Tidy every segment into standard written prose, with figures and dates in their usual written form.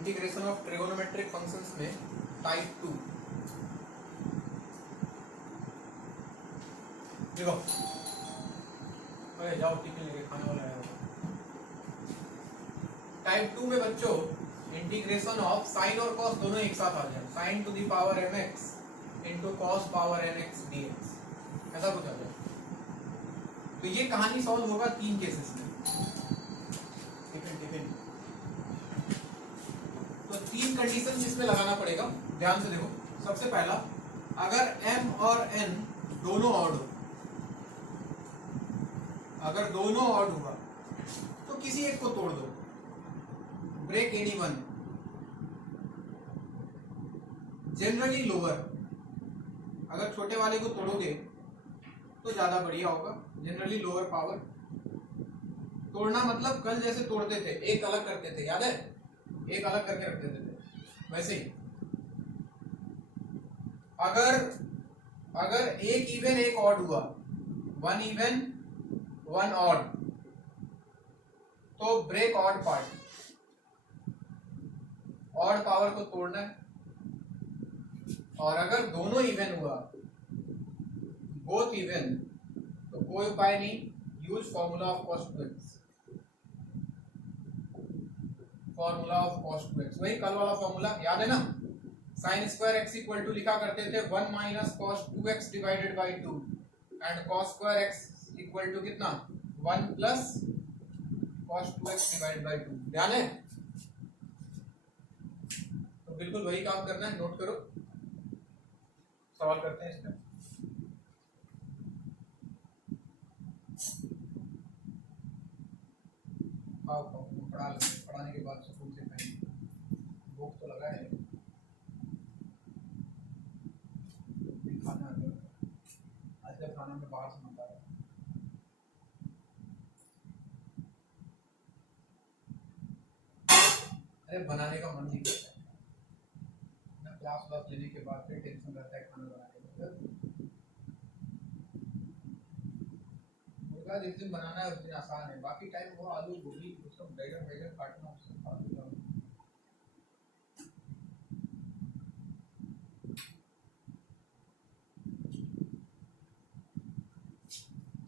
Integration of trigonometric functions में type 2। देखो जाओ टिफिन लेके खाने वाला है। टाइप 2 में बच्चों इंटीग्रेशन ऑफ साइन और कॉस दोनों एक साथ आ जाए, sign to the power mx into cos power nx dx, ऐसा कुछ आ जाए। तो ये कहानी सॉल्व होगा 3 केसेस में। टिफिन तो 3 कंडीशन इसमें लगाना पड़ेगा, ध्यान से देखो। सबसे पहला, अगर m और n दोनों ऑड हो, अगर दोनों ऑड हुआ तो किसी एक को तोड़ दो, break any one. Generally lower, अगर छोटे वाले को तोड़ोगे तो ज्यादा बढ़िया होगा। जनरली लोअर पावर तोड़ना मतलब कल जैसे तोड़ते थे, एक अलग करते थे, याद है, एक अलग करके रख देते थे, वैसे ही। अगर एक इवन एक ऑड हुआ, वन इवन वन ऑड, तो break odd part, odd power को तोड़ना है। और अगर दोनों इवन हुआ, बोथ इवन, तो कोई उपाय नहीं, use formula of cos two x, formula of cos two x, वही कल वाला फॉर्मूला याद है ना। Sine square x equal to लिखा करते थे 1 minus cos 2x divided by 2 and cos square x equal to कितना, 1 plus cos 2x divided by 2, ध्यान है। तो बिल्कुल वही काम करना है, नोट करो। सवाल करते हैं इसमें। पढ़ाने के बाद सुकून से खाएंगे, भूख तो लगा है। खाना आज खाना में बाहर से मंगा रहा है। अरे बनाने का मन नहीं करता ना, क्लास वास लेने के बाद फिर टेंशन रहता है खाना बनाने का। मुर्गा जिस दिन बनाना है उस दिन आसान है, बाकी टाइम वो आलू गोभी सब बैगन वैगन काटना, उससे फालतू काम।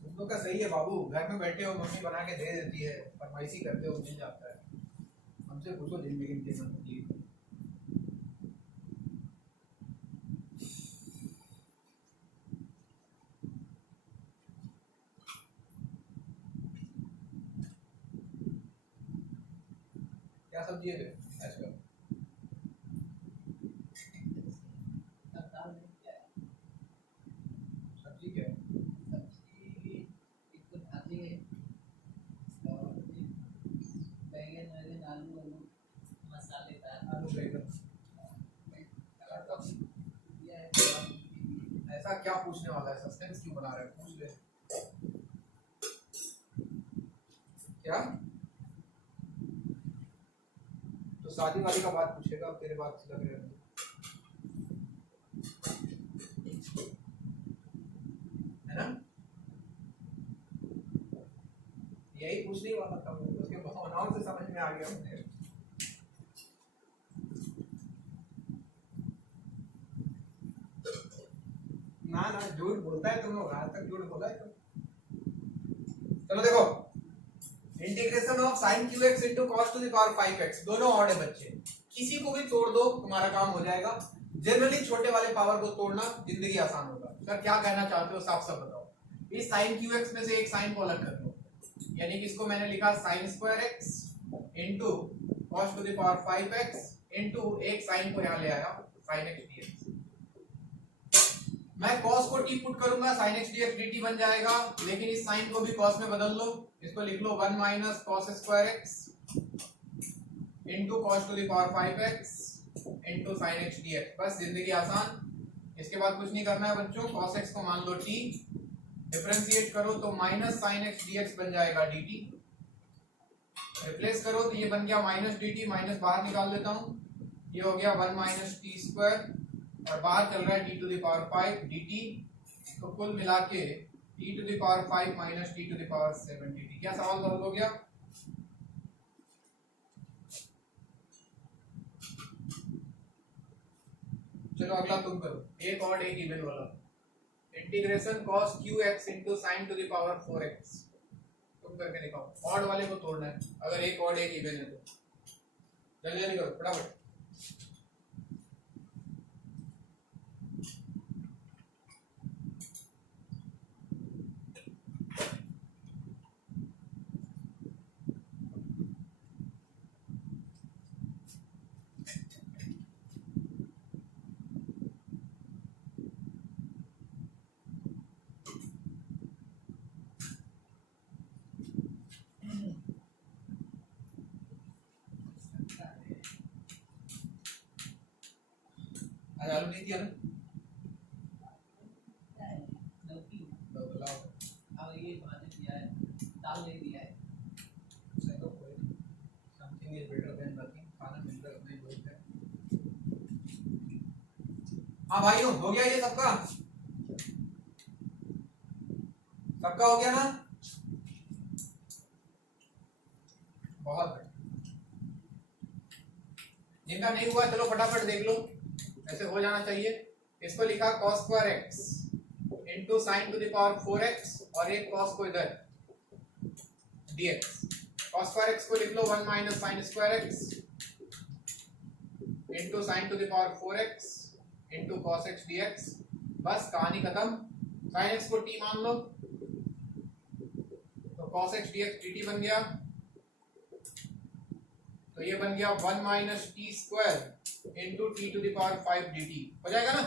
तुम लोग का सही है बाबू, घर में बैठे हो, मम्मी बना के दे देती है, फरमाइशी करते हो, मिल जाता है। हमसे पूछो जिंदगी की तकलीफ। क्या सब्जी है आजकल? सब्जी क्या है? सब्जी एक तो भाजी है और बैगन वैगन आलू मसालेदार आलू बैगन। या ऐसा क्या पूछने वाला है, सस्पेंस क्यों बना रहे हैं, पूछ ले। क्या तो शादी वाली का बात पूछेगा, अब तेरे बात से लग रहा है ना। यही पूछने वाला था, उसके भावनाओं से समझ में आ गया मुझे। ना ना झूठ बोलता है तुम लोग, आज तक झूठ बोला है तुम। चलो देखो, integration of sin qx into cos to the power 5x, दोनों ऑड है बच्चे, किसी को भी तोड़ दो तुम्हारा काम हो जाएगा। जनरली छोटे वाले पावर को तोड़ना जिंदगी आसान होगा। सर क्या कहना चाहते हो, साफ साफ बताओ। इस sin qx में से एक साइन को अलग कर दो, यानी कि इसको मैंने लिखा sin square x into cos to the power 5x into एक साइन को यहाँ ले आया sin x dx। मैं cos को t पुट करूंगा, sin x dx dt बन जाएगा, लेकिन इस साइन को भी cos में बदल लो, इसको लिख लो 1 minus cos square x into cos to the power 5x into sin x dx। बस जिंदगी आसान। इसके बाद कुछ नहीं करना है बच्चों, cos x को मान लो t, डिफरेंशिएट करो तो माइनस sin x dx बन जाएगा dt, रिप्लेस करो तो ये बन गया माइनस dt, माइनस बाहर निकाल देता हूँ, ये हो गया 1 माइनस टी स्क्वायर, और बाहर चल रहा है t to the power 5 dt, तो कुल मिला के t to the power 5 minus t to the power 7 dt। क्या सवाल सॉल्व हो गया? चलो अगला तुम करो, एक और एक इवन वाला, integration cos qx into sin to the power 4x, तुम करके दिखाओ। ऑड वाले को तोड़ना है, अगर एक ऑड एक इवन है तो जल्दी जल्दी करो फटाफट। आज आलू नहीं दिया ना, लो लाओ। अब ये भाजी दिया है, दाल नहीं दिया है। चलो कोई नहीं, something is better than nothing, खाना मिलकर अपने दोस्त है। हाँ भाइयों, हो गया ये सबका, सबका हो गया ना, बहुत बढ़िया। जिनका नहीं हुआ चलो फटाफट देख लो, ऐसे हो जाना चाहिए। इसको लिखा cos square x into sine to the power 4x, और एक cos को इधर dx, cos स्क्वायर x को लिख लो 1 minus sine square x into sine to the power 4x into cos x dx, बस कहानी खत्म। साइन x को t मान लो तो cos x dx dt बन गया, तो ये बन गया 1 minus T square into t to the power 5 dt, हो जाएगा ना।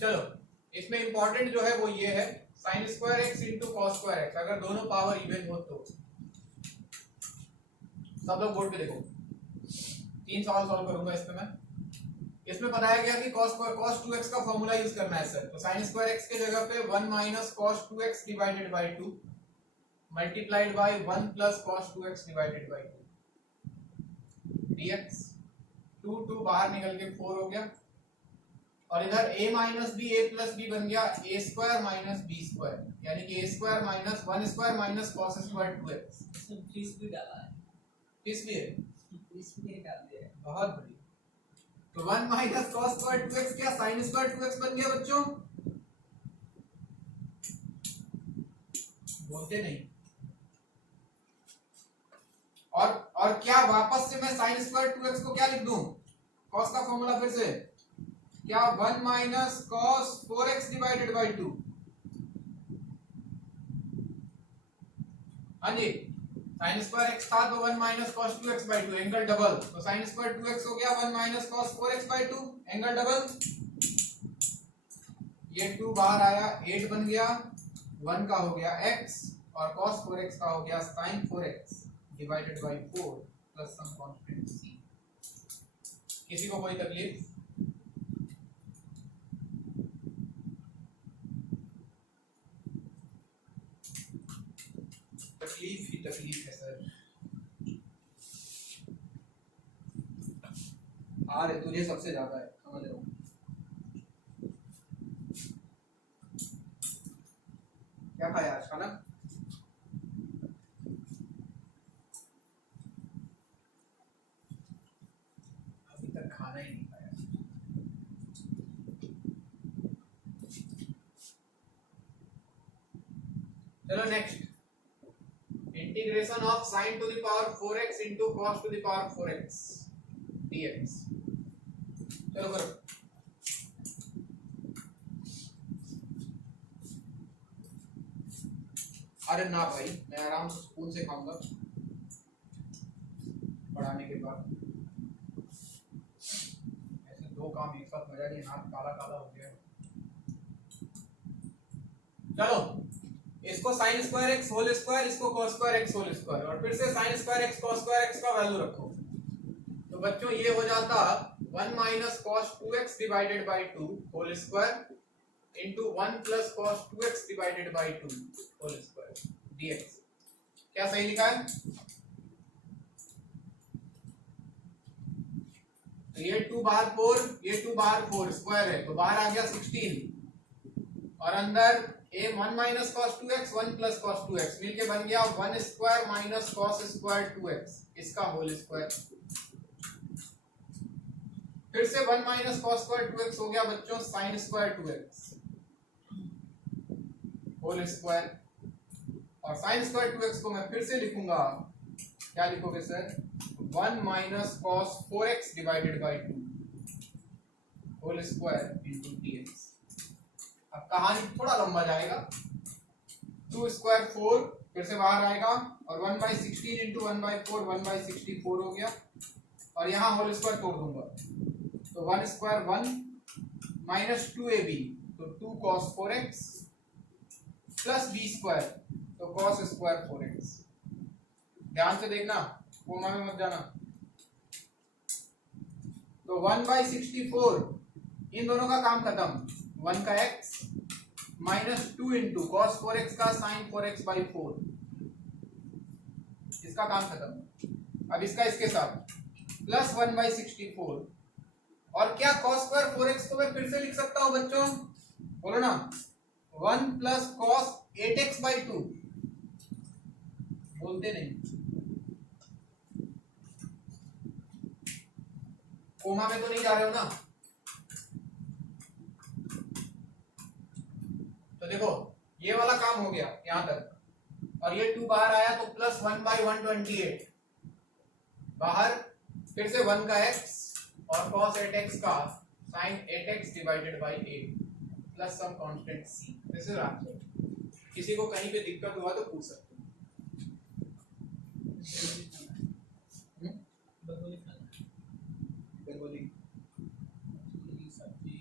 चलो इसमें इंपॉर्टेंट जो है वो ये है sign square x into cos square x, अगर दोनों पावर इवन हो तो। सब लोग बोर्ड पे देखो, 3 सवाल सॉल्व करूंगा इसमें मैं। इसमें बताया गया कि cos 2x का फॉर्मूला यूज करना है सर, तो साइन स्क्वायर x के जगह पे 1 minus cos 2x divided by 2 multiplied by 1 plus cos 2x divided by 2 dx, 2 बाहर निकल के 4 हो गया, और इधर a minus b a plus b बन गया a square minus b square, यानी कि a square minus 1 square minus cos square 2x। इसमें फीस भी डाला है, फीस भी है, फीस भी डाल दिया है। बहुत बढ़िया। तो 1 माइनस cos स्क्वायर 2x क्या sin स्क्वायर 2x बन गया बच्चों, बोलते नहीं। और क्या वापस से मैं sin स्क्वायर 2x को क्या लिख दूं, cos का फॉर्मूला फिर से क्या 1 minus cos 4x divided by 2, हाँ जी, sin स्क्वायर x था तो 1 minus cos 2x by 2 angle double, तो sin स्क्वायर 2x हो गया 1 minus cos 4x by 2 angle double, ये 2 बाहर आया 8 बन गया, 1 का हो गया x और cos 4x का हो गया sin 4x divided by 4 plus some constant c। किसी को कोई तकलीफ? तकलीफ ही तकलीफ है सर। आ रहे तुझे सबसे ज्यादा है, समझ रहा हूँ। क्या खाया आज खाना? अभी तक खाना ही नहीं खाया। चलो next, integration of sin to the power 4x into cos to the power 4x dx। चलो करो। अरे ना भाई, मैं आराम से स्पून से खाऊंगा पढ़ाने के बाद। ऐसे दो काम एक साथ मजा नहीं, हाथ काला काला हो गया। चलो इसको sin square x whole square, इसको cos square x whole square, और फिर से sin square x cos square x का वैल्यू रखो। तो बच्चों ये हो जाता 1 minus cos 2x divided by 2 whole square into 1 plus cos 2x divided by 2 whole square dx। क्या सही लिखा है? तो ये 2 बाहर 4, ये 2 बाहर 4 स्क्वायर है, तो बाहर आ गया 16, और अंदर a 1 minus cos 2x 1 plus cos 2x मिलके बन गया 1 square minus cos square 2x, इसका होल स्क्वायर। फिर से 1 माइनस कॉस स्क्वायर 2x हो गया बच्चों sine square 2x whole square, और साइन स्क्वायर 2x को मैं फिर से लिखूंगा, क्या लिखोगे sir, 1 minus cos 4x divided by 2 whole square into dx। अब कहानी थोड़ा लंबा जाएगा, 2 स्क्वायर 4 फिर से बाहर आएगा, और 1 बाई 16 इंटू 1 बाई 4 1 बाई 64 हो गया, और यहाँ होल स्क्वायर तोड़ दूंगा, तो 1 स्क्वायर 1 माइनस 2ab, तो 2 cos 4x plus b square, तो cos स्क्वायर 4x। ध्यान से देखना, कोमा में मत जाना। तो 1 बाई 64, इन दोनों का काम खत्म, 1 का x minus 2 into cos 4x का साइन 4x बाई 4, इसका काम खत्म। अब इसका इसके साथ प्लस 1 बाई 64, और क्या कॉस स्क्वायर 4x को मैं फिर से लिख सकता हूं बच्चों, बोलो ना, 1 प्लस कॉस 8x बाई 2, बोलते नहीं, कोमा में तो नहीं जा रहे हो ना। तो देखो ये वाला काम हो गया यहां तक, और ये 2 बाहर आया तो प्लस 1 बाई 128 बाहर, फिर से 1 का x और cos 8x का sin 8x divided by 8 plus some constant c। This is answer. किसी को कहीं पे दिक्कत हुआ तो पूछ सकते हैं। बंगोली खाना, बेंगोली बंगोली सब्जी।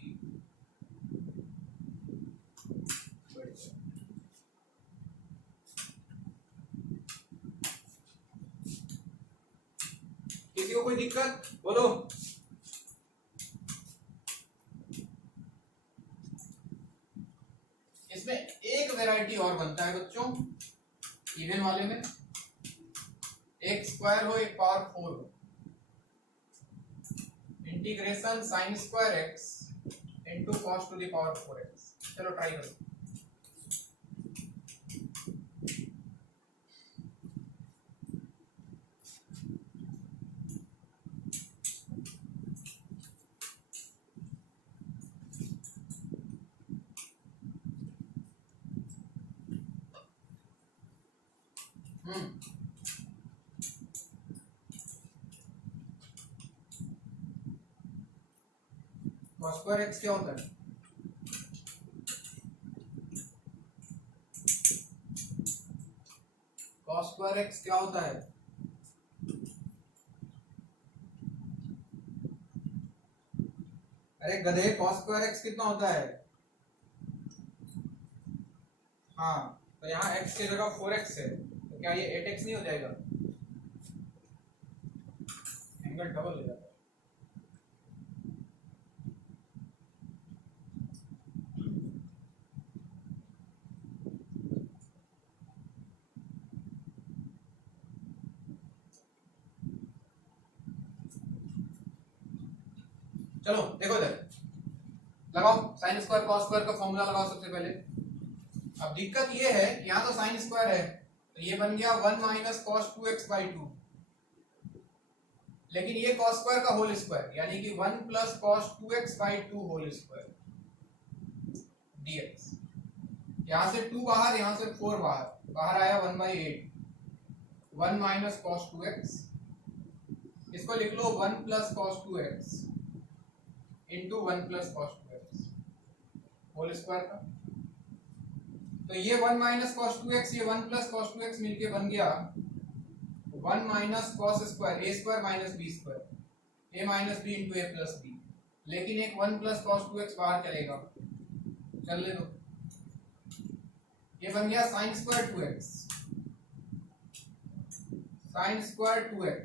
किसी को कोई दिक्कत बोलो। इसमें एक वैरायटी और बनता है बच्चों, इवन वाले में, एक स्क्वायर हो एक पावर 4 हो, integration sine square x into cos two the power 4x। चलो ट्राई करो। cos स्क्वायर x क्या होता है? cos स्क्वायर x क्या होता है? अरे गधे, cos स्क्वायर x कितना होता है? हाँ, तो यहाँ x की जगह 4x है, तो क्या ये 8x नहीं हो जाएगा? एंगल डबल हो जाता है। चलो देखो इधर, लगाओ साइन स्क्वायर कॉस स्क्वायर का फॉर्मूला लगाओ सबसे पहले। अब दिक्कत ये है कि यहाँ तो साइन स्क्वायर है, तो ये बन गया 1 माइनस कॉस 2x बाई 2, लेकिन ये कॉस स्क्वायर का होल स्क्वायर, यानी कि 1 plus cos 2x by 2 whole square dx। यहाँ से 2 बाहर, यहाँ से 4 बाहर, बाहर आया 1 बाई 8, 1 माइनस कॉस 2x, इसको लिख लो 1 plus cos 2x into 1 plus cos 2x whole square का। तो ये 1 माइनस कॉस 2x, ये 1 प्लस कॉस 2x मिलके बन गया 1 minus cos square a square minus b square, a minus b into a plus b, लेकिन एक 1 प्लस कॉस 2x बाहर चलेगा, चलने दो। ये बन गया sign square 2x, sign square 2x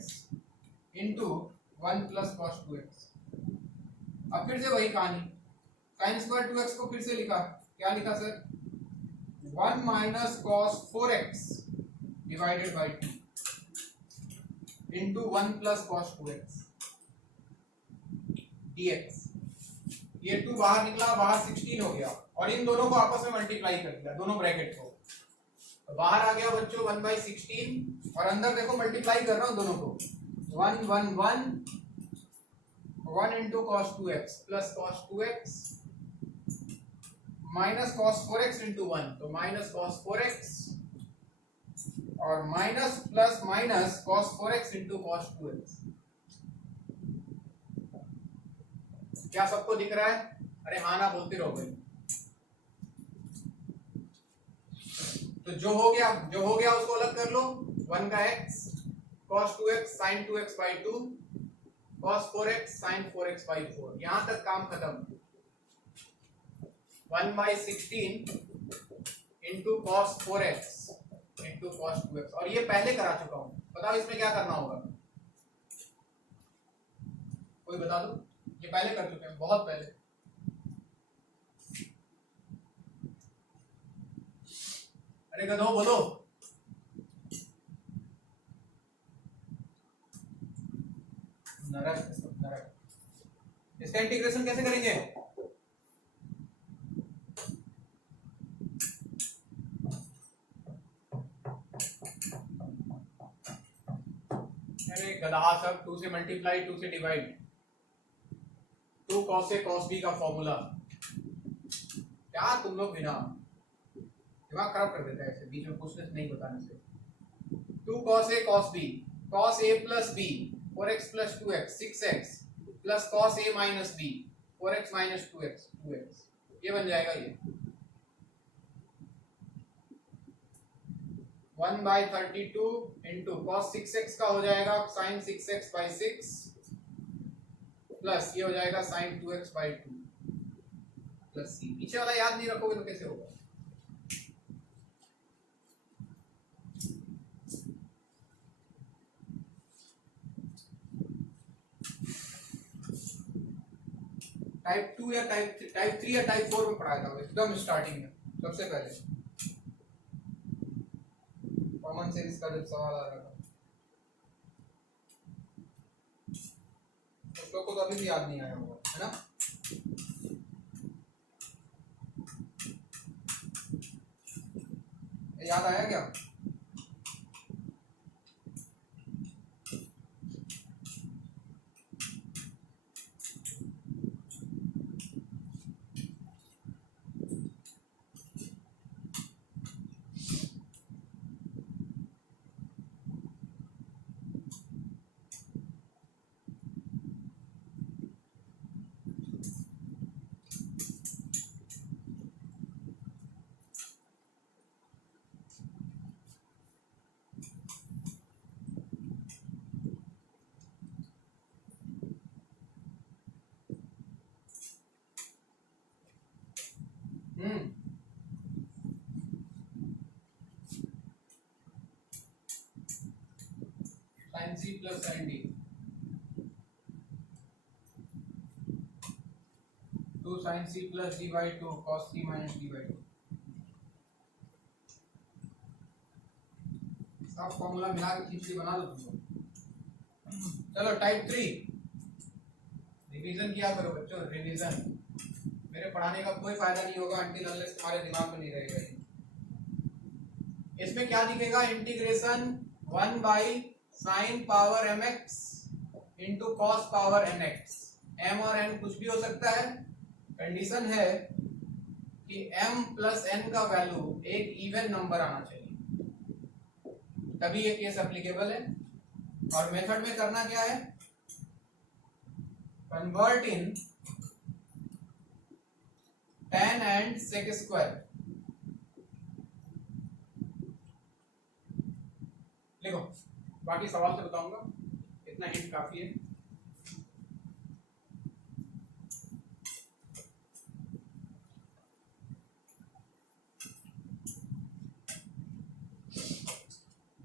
into 1 plus cos 2x। अब फिर से वही कहानी, साइन स्क्वायर 2x को फिर से लिखा, क्या लिखा sir, 1 minus cos 4x divided by 2 into 1 plus cos 2x dx। ये 2 बाहर निकला, बाहर 16 हो गया, और इन दोनों को आपस में मल्टीप्लाई कर दिया, दोनों ब्रैकेट को, तो बाहर आ गया बच्चों 1 बाई 16, और अंदर देखो मल्टीप्लाई कर रहा हूं दोनों को, 1 1 1 1 into cos 2x plus cos 2x minus cos 4x into 1, तो माइनस cos 4x और minus plus minus cos 4x into cos 2x। क्या सबको दिख रहा है? अरे हाँ ना बोलते रहो भाई। तो जो हो गया उसको अलग कर लो। 1 का x cos 2x sin 2x by 2 cos 4x sin 4x by 4, यहां तक काम खत्म। 1 by 16 into cos 4x into cos 2x, और ये पहले करा चुका हूं। बताओ इसमें क्या करना होगा? कोई बता दो। ये पहले कर चुके हैं, बहुत पहले। अरे गधो बोलो। नरक नरक। इसका इंटीग्रेशन कैसे करेंगे? अरे गधा सब 2 से मल्टीप्लाई 2 से divide. 2 cos a cos b का फॉर्मूला। क्या तुम लोग बिना दिमाग खराब कर देते हैं ऐसे बीच में पूछने से नहीं बताने से। 2 cos a cos b cos a plus b 4x plus 2x 6x plus cos a minus b 4x minus 2x 2x, ये बन जाएगा ये 1 by 32 into cos 6x का हो जाएगा sin 6x by 6 प्लस ये हो जाएगा sin 2x by 2 plus c। पीछे वाला याद नहीं रखोगे तो कैसे होगा? टाइप 2 या टाइप 3 या टाइप 4 में पढ़ाया था एकदम स्टार्टिंग में, सबसे पहले कॉमन सेंस का जब सवाल आ रहा था। कुछ लोग को तो अभी भी याद नहीं आया होगा, है ना? याद आया क्या? sin c plus sin d 2 sin c plus d by 2 cos c minus d by 2। सब फॉर्मूला मिला के खींची बना दो तुम। चलो टाइप 3 रिवीजन किया करो बच्चों, रिवीजन। मेरे पढ़ाने का कोई फायदा नहीं होगा अंटिल अनलेस तुम्हारे दिमाग में नहीं रहेगा। इसमें क्या दिखेगा? Integration 1 by sin power mx into cos power mx। m और n कुछ भी हो सकता है। कंडीशन है कि m प्लस n का वैल्यू एक इवन नंबर आना चाहिए, तभी ये केस एप्लीकेबल है। और मेथड में करना क्या है? Convert in tan and sec square. देखो बाकी सवाल से बताऊंगा, इतना हिंट काफी है।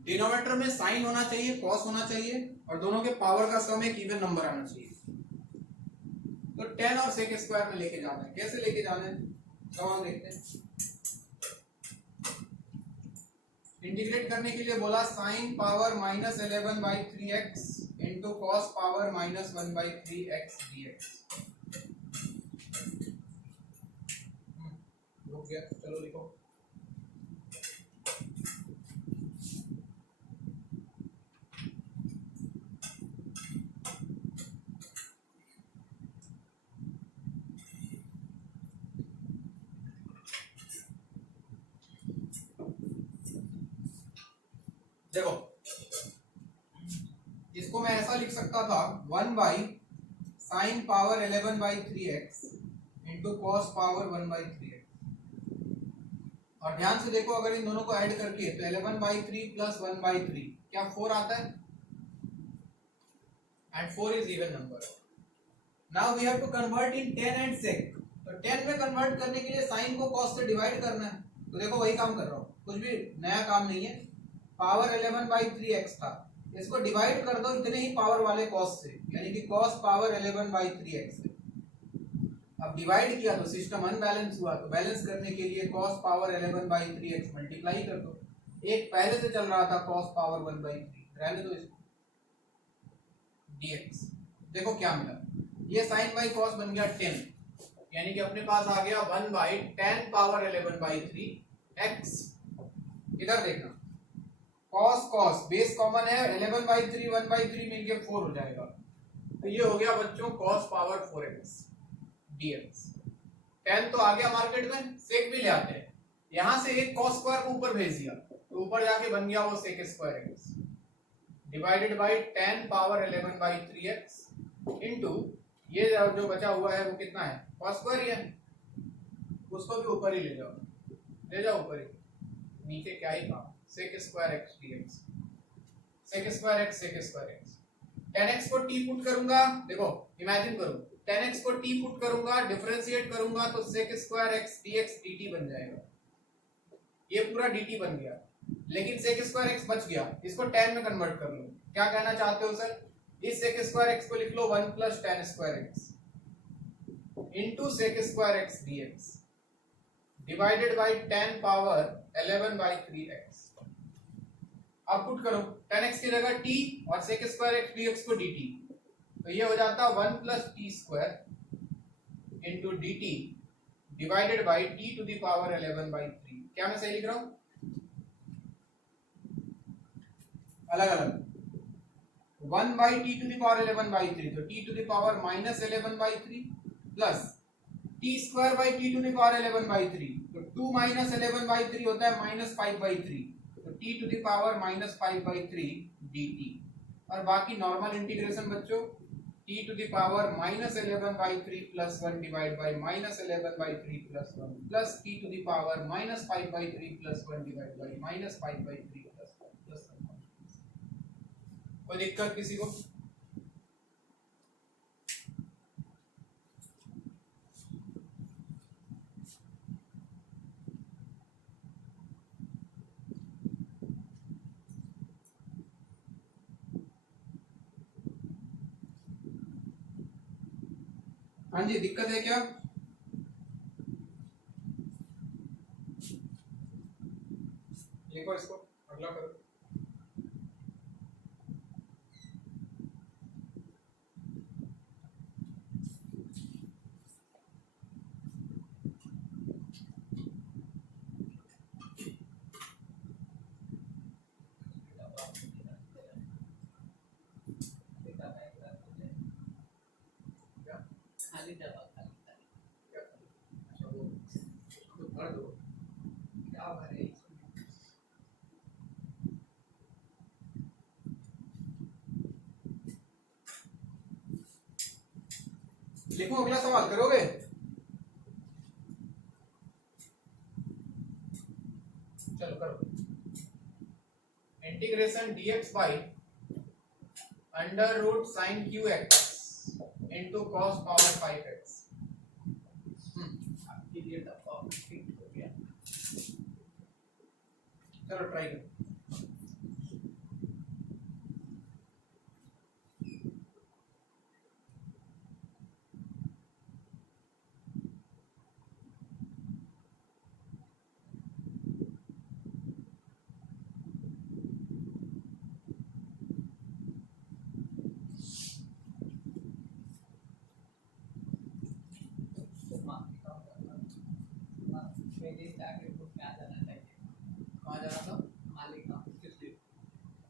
डिनोमिनेटर में साइन होना चाहिए, कॉस होना चाहिए, और दोनों के पावर का सम एक इवन नंबर आना चाहिए। तो tan और sec स्क्वायर में लेके जाना है। कैसे लेके जाना है सवाल देखते हैं। इंटीग्रेट करने के लिए बोला sin power minus 11 by 3x into cos power minus 1 by 3x dx। हो गया, चलो लिखो। देखो इसको मैं ऐसा लिख सकता था 1 by sine power 11/3x into cos power 1/3x। और ध्यान से देखो अगर इन दोनों को ऐड करके तो 11/3 प्लस 1/3 क्या 4 आता है, and 4 is even number. Now we have to convert in 10 and sec। तो 10 में कन्वर्ट करने के लिए साइन को cos से डिवाइड करना है। तो देखो वही काम कर रहा हूँ, कुछ भी नया काम नहीं है। पावर 11/3x था, इसको डिवाइड कर दो इतने ही पावर वाले cos से, यानी कि cos पावर 11/3x है। अब डिवाइड किया तो सिस्टम अनबैलेंस हुआ, तो बैलेंस करने के लिए cos पावर 11/3x मल्टीप्लाई कर दो। एक पहले से चल रहा था cos पावर 1/3, रहने दो इसको dx। देखो क्या मिला, ये sin बाई cos बन गया 10, यानी कि अपने पास आ गया 1 बाई 10 पावर 11/3 x। इधर देखना cos cos बेस कॉमन है, 11/3 1/3 मिल के 4 हो जाएगा, तो ये हो गया बच्चों cos पावर 4x dx। 10 तो आ गया मार्केट में, sec भी ले आते हैं, यहां से एक cos स्क्वायर को ऊपर भेज दिया तो ऊपर जाके बन गया वो sec square x divided by 10 power 11/3x into ये जो बचा हुआ है वो कितना है cos स्क्वायर ही है, उसको भी ऊपर ही ले जाओ, ले जाओ ऊपर ही, नीचे क्या ही काम, sec square x dx, sec square x 10x को t पुट करूंगा, देखो इमेजिन करो 10x को t पुट करूंगा, डिफरेंशिएट करूंगा तो sec square x dx dt बन जाएगा, ये पूरा dt बन गया। लेकिन sec स्क्वायर x बच गया, इसको tan में कन्वर्ट कर लो। क्या कहना चाहते हो सर, इस sec स्क्वायर x को लिख लो 1 plus tan square x into sec square x dx divided by tan power 11/3x। अब पुट करो 10x की जगह t और sec स्क्वायर x dx को dt, तो ये हो जाता 1 plus t square into dt divided by t to the power 11/3। क्या मैं सही लिख रहा हूं, अलग अलग 1 by T to the power 11/3, तो t to the power minus 11/3 plus t square by t to the power 11/3, तो 2 माइनस 11/3 होता है माइनस 5/3, तो t to the power minus 5/3 dt। और बाकी नॉर्मल इंटीग्रेशन बच्चों t to the power minus 11/3 plus 1 divide by minus 11/3 plus 1 plus t to the power minus 5/3 plus 1 divide by minus 5/3 plus 1 plus 1। कोई दिक्कत किसी को, हाँ जी दिक्कत है क्या, लिखो इसको अगला करो। खाली डब्बा खाली अच्छा वो उसको भर दो, क्या भरे इसमें? लिखो अगला सवाल करोगे, चलो करो। Integration dx by under root sine qx into cos power 5x। आपके लिए डब्बा फिट हो गया। चलो ट्राई करो। मेरे जाके ग्रुप में आ जाना चाहिए। कहाँ जाना था, मालिक का किस लिए,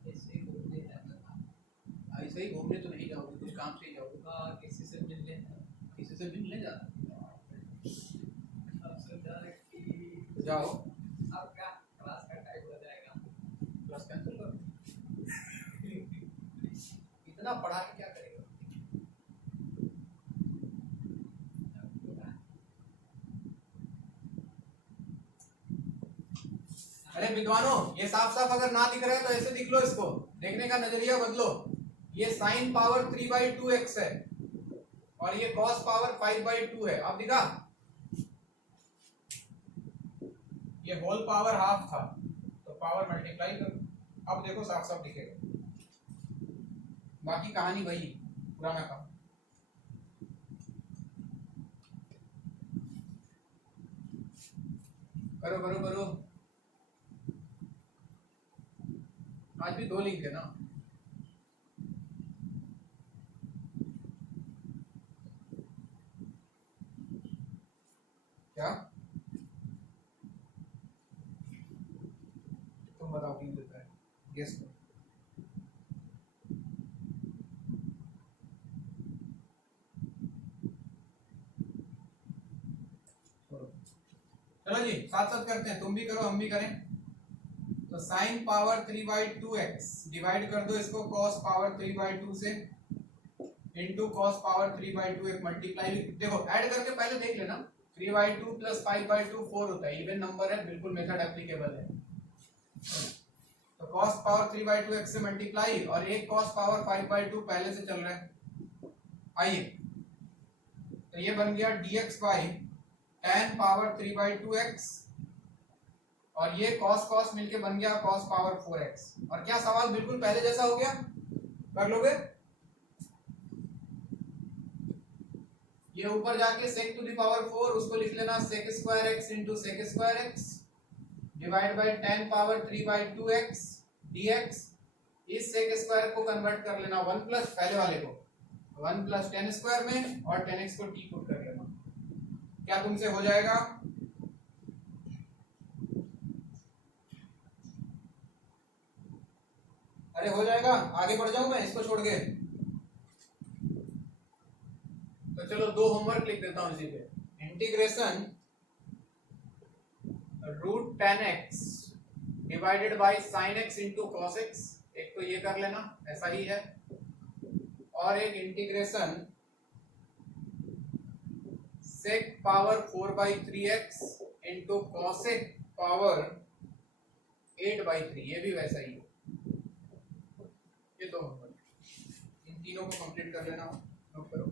ऐसे घूमने जाना था। ऐसे ही घूमने तो नहीं जाओगे, कुछ काम से ही जाओगे, किसी से मिलने किसी से मिलने जाना, अब सोचा कि जाओ आपका क्लास का टाइम हो जाएगा। क्लास कैंसिल करो। इतना पढ़ा के क्या करेगा? अरे विद्वानों, ये साफ साफ अगर ना दिख रहा है तो ऐसे दिख लो, इसको देखने का नजरिया बदलो। ये साइन पावर 3/2x है और ये कॉस पावर 5/2 है। अब दिखा? ये होल पावर हाफ था तो पावर मल्टीप्लाई करो। अब देखो साफ साफ दिखेगा। बाकी कहानी वही पुराना काम। करो करो करो। आज भी 2 लिंक है ना? क्या तुम बताओ क्यों देता है? गेस करो। चलो जी साथ साथ करते हैं, तुम भी करो हम भी करें। तो साइन पावर 3/2x डिवाइड कर दो इसको cos पावर 3/2 से इंटू cos पावर 3/2 एक मल्टीप्लाई। देखो ऐड करके पहले देख लेना। 3/2 प्लस 5/2 4 होता है, इवन नंबर है, बिल्कुल मेथड एप्लीकेबल है। तो cos पावर 3/2x से मल्टीप्लाई और एक cos पावर 5/2 पहले से चल रहा है। आइए तो ये बन गया dx by tan power 3/2x और ये cos cos मिलके बन गया cos पावर 4x। और क्या सवाल बिल्कुल पहले जैसा हो गया? कर लोगे? ये ऊपर जाके sec टू द पावर 4 उसको लिख लेना sec square x into sec square x divide by tan power 3/2x dx। इस sec स्क्वायर को कन्वर्ट कर लेना 1 प्लस पहले वाले को 1 प्लस tan स्क्वायर में और tan x को t पुट कर लेना। क्या तुमसे हो जाएगा? अरे हो जाएगा। आगे बढ़ जाऊं मैं इसको छोड़ के? तो चलो 2 होमवर्क लिख देता हूं इसी पे। Integration root tan x divided by sin x into cos x, एक तो ये कर लेना ऐसा ही है, और एक integration sec power 4/3x into cosec power 8/3, ये भी वैसा ही है। ये 2 होमवर्क, इन तीनों को कंप्लीट कर लेना। नोट करो।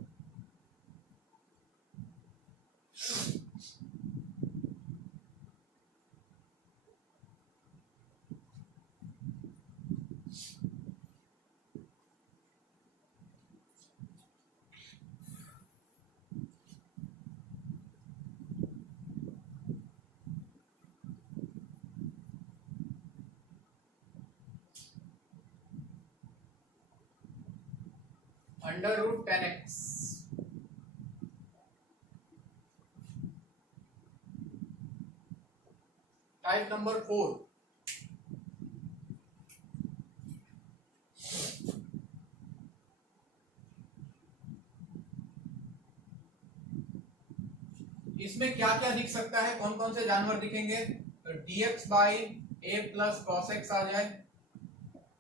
Under root 10x type number 4। इसमें क्या क्या दिख सकता है, कौन कौन से जानवर दिखेंगे? तो dx by a plus cos X आ जाए,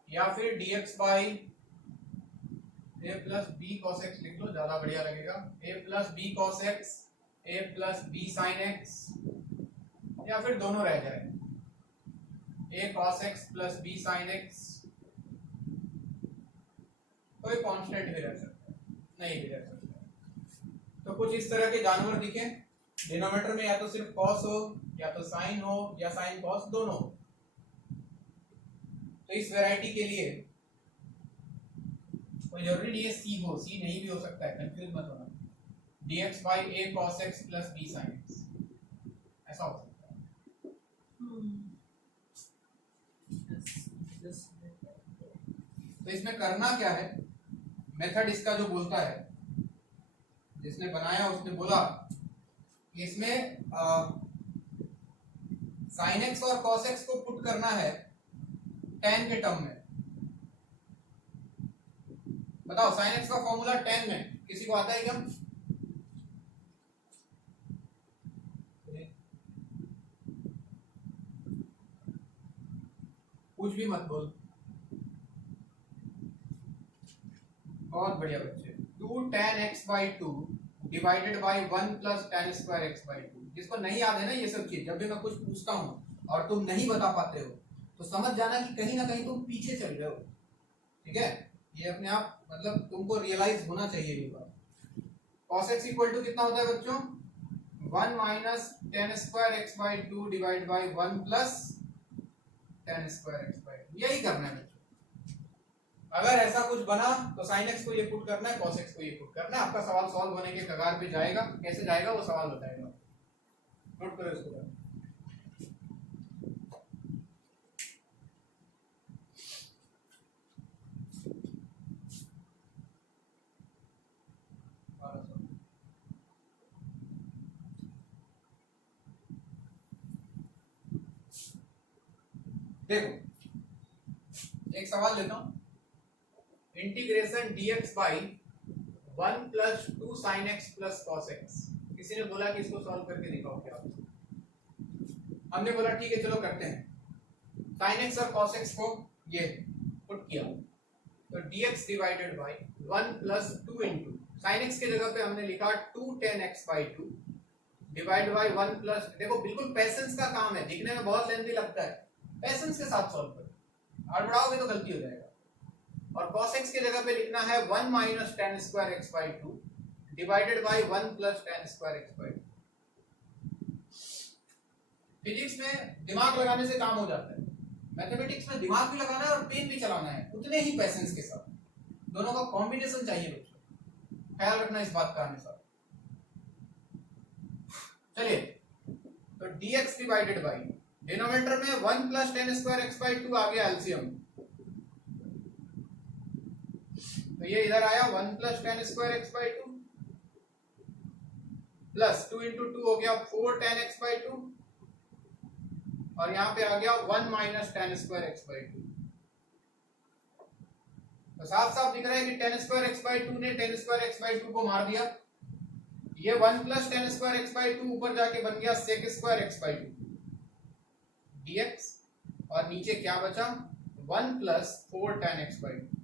या फिर dx by a plus B cos X लिख लो, ज्यादा बढ़िया लगेगा। a plus B cos X, a plus B sine X, या फिर दोनों रह जाए a cos X plus B sine X. कोई कांस्टेंट भी रह सकता है, नहीं भी रह सकता है। तो कुछ इस तरह के जानवर दिखे, डिनोमिनेटर में या तो सिर्फ cos हो या तो sin हो या sin cos दोनों। तो इस वैरायटी के लिए कोई जरूरी नहीं है c हो, c नहीं भी हो सकता है, कंफ्यूज मत होना। dx by a cos x plus b sin x ऐसा हो सकता है। तो इसमें करना क्या है, मेथड इसका जो बोलता है, जिसने बनाया उसने बोला इसमें sin x और cos x को पुट करना है tan के टर्म में। बताओ sin x का फॉर्मूला tan में किसी को आता है क्या? कुछ भी मत बोल, बहुत बढ़िया बच्चे। 2 tan x by 2 divided by 1 plus tan square x by 2। जिसको नहीं याद है ना ये सब चीज, जब भी मैं कुछ पूछता हूँ और तुम नहीं बता पाते हो तो समझ जाना कि कहीं ना कहीं तुम पीछे चल रहे हो। ठीक है, ये अपने आप मतलब तुमको रियलाइज होना चाहिए ये बात। cos x इक्वल टू कितना होता है बच्चों? 1 minus tan square x by 2 divide by 1 plus tan square x by 2। यही करना है बच्चों। अगर ऐसा कुछ बना तो sin x को ये पुट करना है, cos x को ये पुट करना है। आपका सवाल सॉल्व होने के कगार पे जाएगा। कैसे जाएगा वो सवाल बताएगा। नोट करो इसको। देखो एक सवाल लेता हूं। Integration dx by 1 plus 2 sin x plus cos x। किसी ने बोला कि इसको सॉल्व करके दिखाओ क्या। हमने बोला ठीक है चलो करते हैं। sin x और cos x को ये पुट किया तो dx divided by 1 plus 2 into sin x के जगह पे हमने लिखा 2 tan x by 2 divide by 1 plus. देखो बिल्कुल पैसेंस का काम है, दिखने में बहुत लेंथी लगता है, पैसेंस के साथ सॉल्व करो, हड़बड़ाओगे तो गलती हो जाएगा। और cos x के जगह पे लिखना है 1 minus tan square x by 2 divided by 1 plus tan square x by 2। Physics में दिमाग लगाने से काम हो जाता है, मैथमेटिक्स में दिमाग भी लगाना है और पेन भी चलाना है, उतने ही पैसेंस के साथ। दोनों का कॉम्बिनेशन चाहिए बच्चों, ख्याल रखना इस बात का हमेशा। चलिए तो dx डिवाइडेड बाई डिनोमिनेटर में 1 plus tan square x by 2 आ गया एलसीएम, तो ये इधर आया 1 plus tan square x by 2 plus 2 into 2 हो गया 4 tan x बाई 2 और यहाँ पे आ गया 1 minus tan square x by 2। तो साफ साफ दिख रहा है कि tan स्क्वायर x बाई 2 ने tan स्क्वायर x बाई 2 को मार दिया। ये 1 plus tan square x by 2 ऊपर जाके बन गया sec square x by 2 dx और नीचे क्या बचा 1 प्लस 4 tan x बाई 2।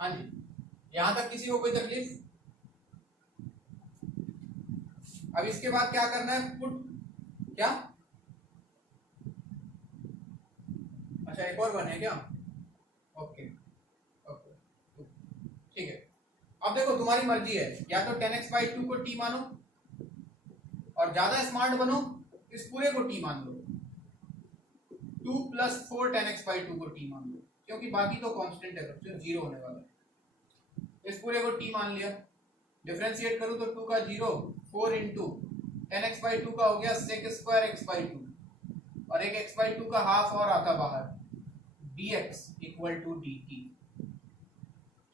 हाँ जी, यहां तक किसी को कोई तकलीफ? अब इसके बाद क्या करना है? पुट क्या? अच्छा एक और बने क्या? ओके ओके ठीक है। अब देखो तुम्हारी मर्जी है, या तो tan x बाई 2 को t मानो और ज्यादा स्मार्ट बनो इस पूरे को t मान लो, 2 प्लस 4 tan x बाई 2 को t मान लो, क्योंकि बाकी तो कांस्टेंट है बच्चों, जीरो होने वाला है। इस पूरे को t मान लिया, डिफरेंशिएट करूं तो 2 का 0 4 इंटू tan x बाई 2 का हो गया sec स्क्वायर x बाई 2 और एक x बाई 2 का हाफ और आता बाहर dx इक्वल टू dt।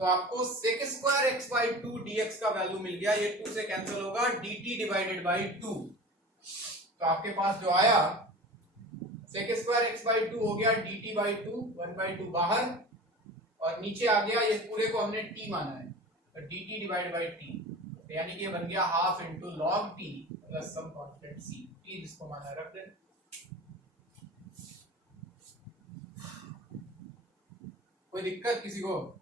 तो आपको sec square x by 2 dx का वैल्यू मिल गया, ये 2 से कैंसिल होगा, dt डिवाइडेड बाई 2। तो आपके पास जो आया sec स्क्वायर x बाई 2 हो गया dt बाई 2 1 बाई 2 बाहर और नीचे आ गया, ये पूरे को हमने t माना है तो dt डिवाइड बाई t, यानी कि बन गया half into log t plus some constant c, t जिसको माना है रख दें। कोई दिक्कत किसी को?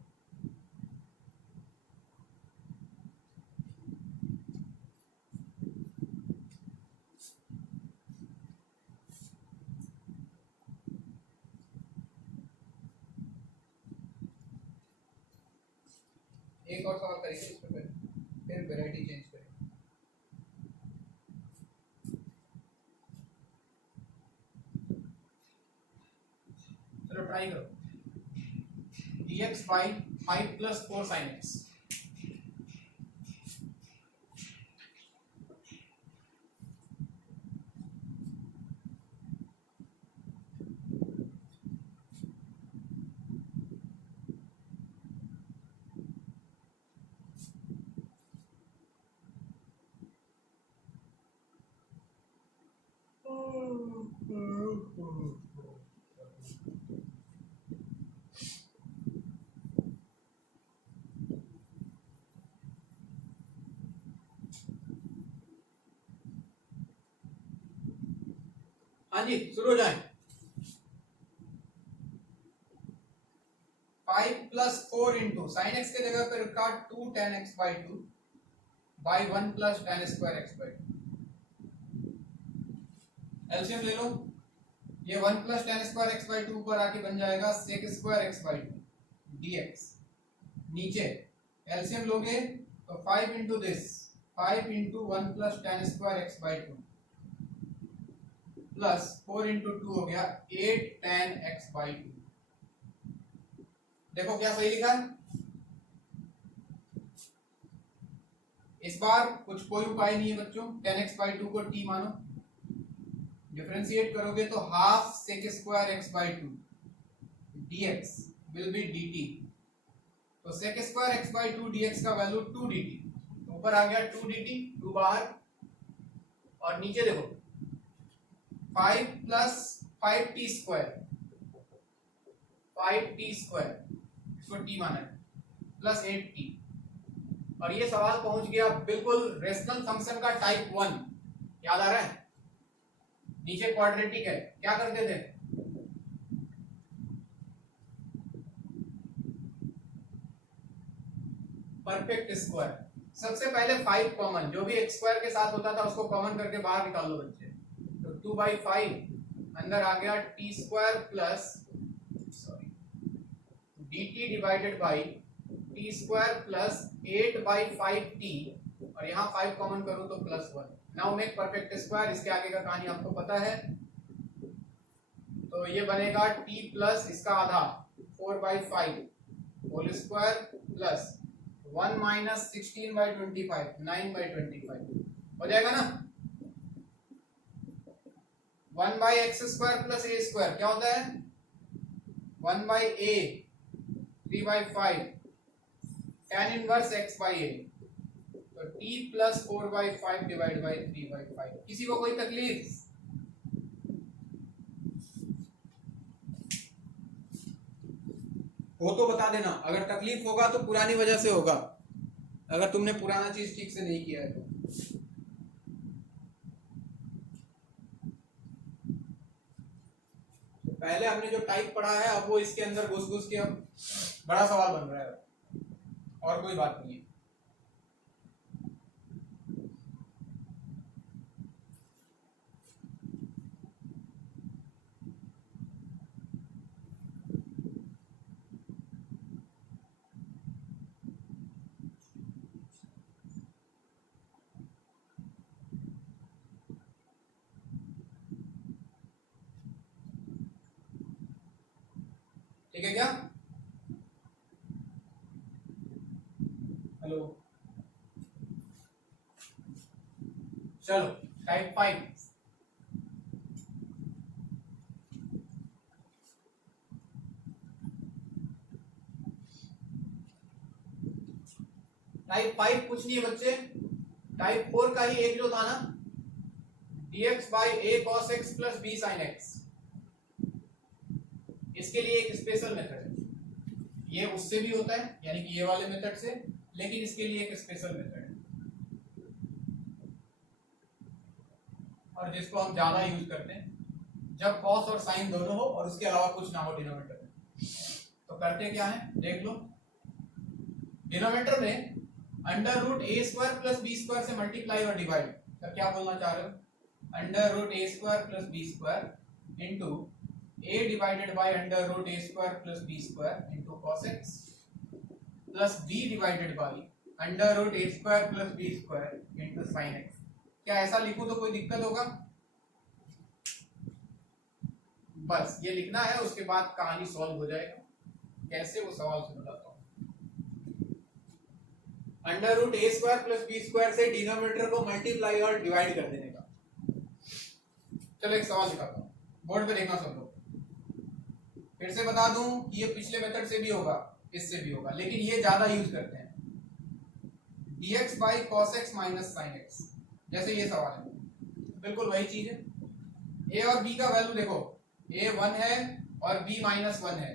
एक और सवाल करेंगे इस पे, फिर वैरायटी चेंज करेंगे। चलो ट्राई करो, dx by 5 plus 4 sin x। हाँ जी शुरू हो जाए। 5 प्लस 4 इंटू साइन एक्स के जगह पे रखा 2 tan x by 2 by 1 plus tan square x by 2। LCM ले लो, ये 1 plus tan square x by 2 ऊपर आके बन जाएगा sec square x by 2 dx। नीचे एलसीएम लोगे तो 5 into this, 5 into 1 plus tan square x by 2 plus 4 into 2 हो गया 8 tan x by 2। देखो क्या सही लिखा है। इस बार कुछ कोई उपाय नहीं है बच्चों, tan x by 2 को t मानो, डिफरेंशिएट करोगे तो half sec square x by 2 dx will be dt। तो sec square x by 2 dx का वैल्यू 2 dt, तो ऊपर आ गया 2 dt, 2 बाहर, और नीचे देखो 5 plus 5t square, 5t square इसको t माना है प्लस 8t, और ये सवाल पहुंच गया बिल्कुल रेशनल फंक्शन का टाइप 1, याद आ रहा है। नीचे क्वाड्रेटिक है, क्या करते थे, परफेक्ट स्क्वायर। सबसे पहले 5 कॉमन, जो भी x स्क्वायर के साथ होता था उसको कॉमन करके बाहर निकाल लो बच्चे, तो 2/5 अंदर आ गया t square plus dt divided by t square plus 8/5t, और यहाँ 5 कॉमन करूं तो plus 1। Now make perfect square, इसके आगे का कहानी आपको पता है, तो ये बनेगा t प्लस इसका आधा 4/5 होल स्क्वायर प्लस 1 माइनस 16/25 9/25 हो जाएगा ना। 1/x square plus a square क्या होता है, 1/a 3/5 tan inverse x by a, तो t प्लस 4/5 डिवाइड बाई 3/5। किसी को कोई तकलीफ, हो तो बता देना, अगर तकलीफ होगा तो पुरानी वजह से होगा, अगर तुमने पुराना चीज ठीक से नहीं किया है तो। पहले हमने जो टाइप पढ़ा है अब वो इसके अंदर घुस घुस के अब बड़ा सवाल बन रहा है, और कोई बात नहीं है। ठीक है क्या, हेलो, चलो टाइप 5। टाइप 5 कुछ नहीं है बच्चे, टाइप 4 का ही एक जो था ना, dx by a cos x plus b sin x, इसके लिए एक स्पेशल मेथड है, ये उससे भी होता है यानी कि ये वाले मेथड से, लेकिन इसके लिए एक स्पेशल मेथड है और जिसको हम ज्यादा यूज करते हैं जब cos और sin दोनों हो और उसके अलावा कुछ ना हो डिनोमिनेटर में। तो करते क्या है देख लो, डिनोमिनेटर में under root A square plus B square से मल्टीप्लाई और डिवाइड, तो क्या बोलना चाह रहे हो, under root A square plus B square into a divided by under root a square plus b square into cos x plus b divided by under root a square plus b square into sin x। क्या ऐसा लिखूं तो कोई दिक्कत होगा, बस ये लिखना है, उसके बाद कहानी सॉल्व हो जाएगा। कैसे वो सवाल से बताता हूं। Under root A square plus B square से डिनोमिनेटर को मल्टीप्लाई और डिवाइड कर देने का। चलो एक सवाल दिखाता हूं, बोर्ड पे देखना सब लोग। फिर से बता दूं कि ये पिछले मेथड से भी होगा, इससे भी होगा, लेकिन ये ज्यादा यूज करते हैं, dx by cos x minus sin x, जैसे ये सवाल है बिल्कुल वही चीज है। a और b का वैल्यू देखो, a 1 है और b -1 है,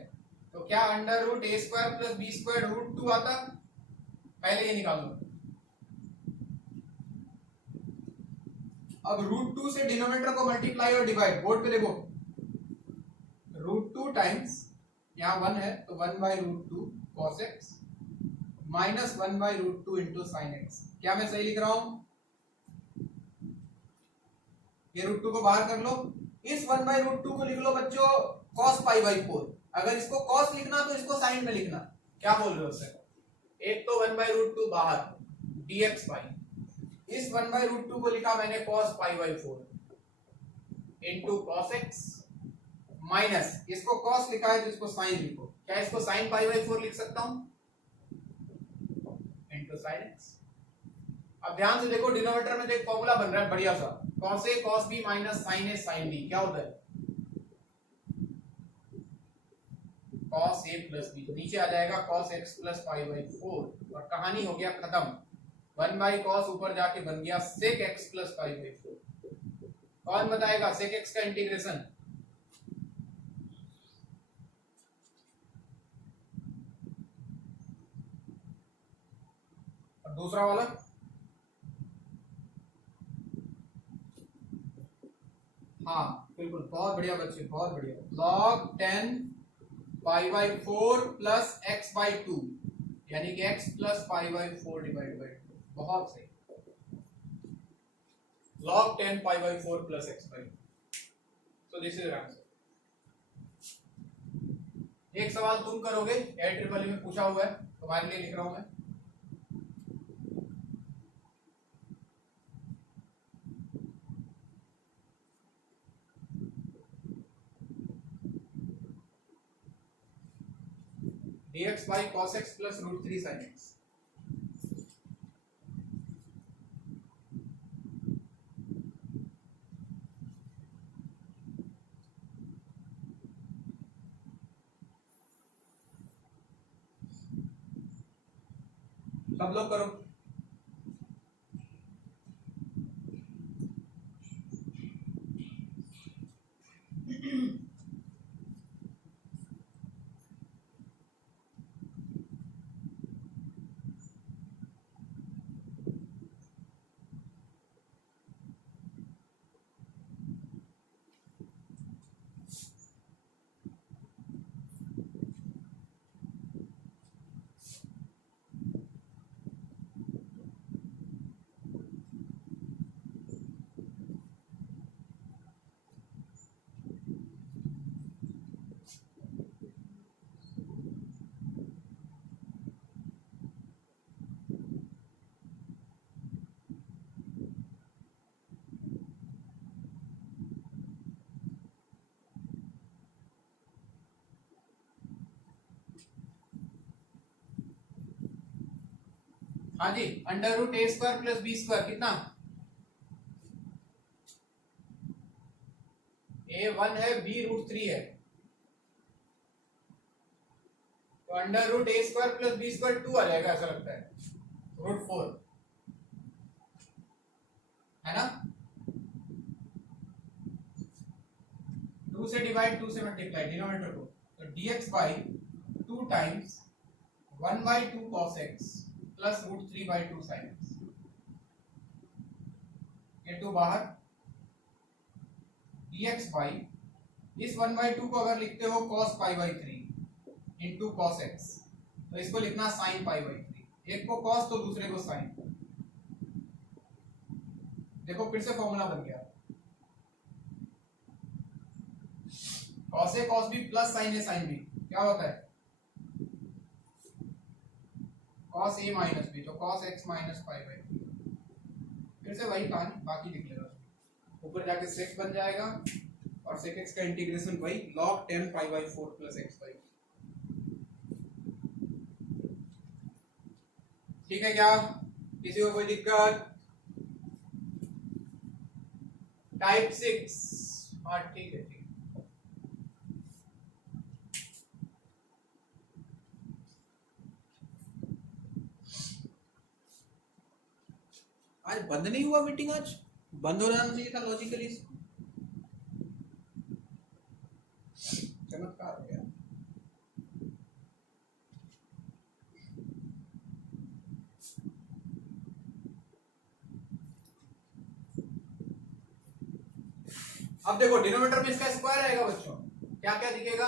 तो क्या under root A square plus B square root 2 आता, पहले ये निकाल लो। अब रूट 2 से डिनोमिनेटर को मल्टीप्लाई और डिवाइड, बोर्ड पे देखो, रूट 2 टाइम्स यहाँ 1 है तो 1/√2 cos x minus 1/√2 into sine x. क्या मैं सही लिख रहा हूं? ये √2 को बाहर कर लो, इस 1/√2 को लिख लो बच्चों cos π/4। अगर इसको cos लिखना तो इसको sin में लिखना। क्या बोल रहे हो उससे? एक तो 1/√2 बाहर dx बाई, इस 1/√2 को लिखा मैंने cos π/4 into cos x minus इसको cos लिखा है तो इसको sin लिखो। क्या इसको sin π/4 लिख सकता हूं? Into sin x। अब ध्यान से देखो डिनोमिनेटर में एक फॉर्मूला बन रहा है बढ़िया सा, cos a cos b minus sin a sin b। क्या होता है? cos a प्लस b, तो नीचे आ जाएगा cos x प्लस π/4 और कहानी हो गया खत्म। 1/cos ऊपर जाके बन गया sec x प्लस π/4। कौन बताएगा sec x का इंटीग्रेशन? और दूसरा वाला हाँ बिल्कुल, बहुत बढ़िया बच्चे, बहुत बढ़िया। log 10 π/4 प्लस x/2 यानी कि x प्लस π/4 डिवाइड बाई 2। बहुत सही, log 10 π/4 plus x/2। So this is answer. एक सवाल तुम करोगे, AIEEE में पूछा हुआ है, तुम्हारे लिए लिख रहा हूं मैं। dx by cos x plus √3 sin x। सब लोग करो। हाँ जी, √a² प्लस b² कितना? a1 है, b √3 है, तो √a² प्लस b² 2 आ जाएगा, ऐसा लगता है √4 है ना। 2 से डिवाइड 2 से मल्टीप्लाई डिनोमिनेटर को, तो dx by 2 times 1/2 cos x plus √3/2 sin x। ये 2 बाहर, dx बाई इस 1/2 को अगर लिखते हो cos π/3 इंटू cos x, तो इसको लिखना sin π/3। एक को cos तो दूसरे को sin। देखो फिर से फॉर्मूला बन गया, cos a cos b plus sin a sin b क्या होता है? cos a माइनस b, तो cos x माइनस π/3। फिर से वही कहानी, बाकी लिख लेगा, ऊपर जाके sec बन जाएगा और sec x का इंटीग्रेशन वही log 10 π/4 प्लस x/2। ठीक है क्या? किसी को कोई दिक्कत? टाइप 6 हाँ ठीक है, ठीक। आज बंद नहीं हुआ मीटिंग, आज बंद हो जाना चाहिए था लॉजिकली। चमत्कार हो गया। अब देखो डिनोमिनेटर में इसका स्क्वायर आएगा बच्चों, क्या क्या दिखेगा?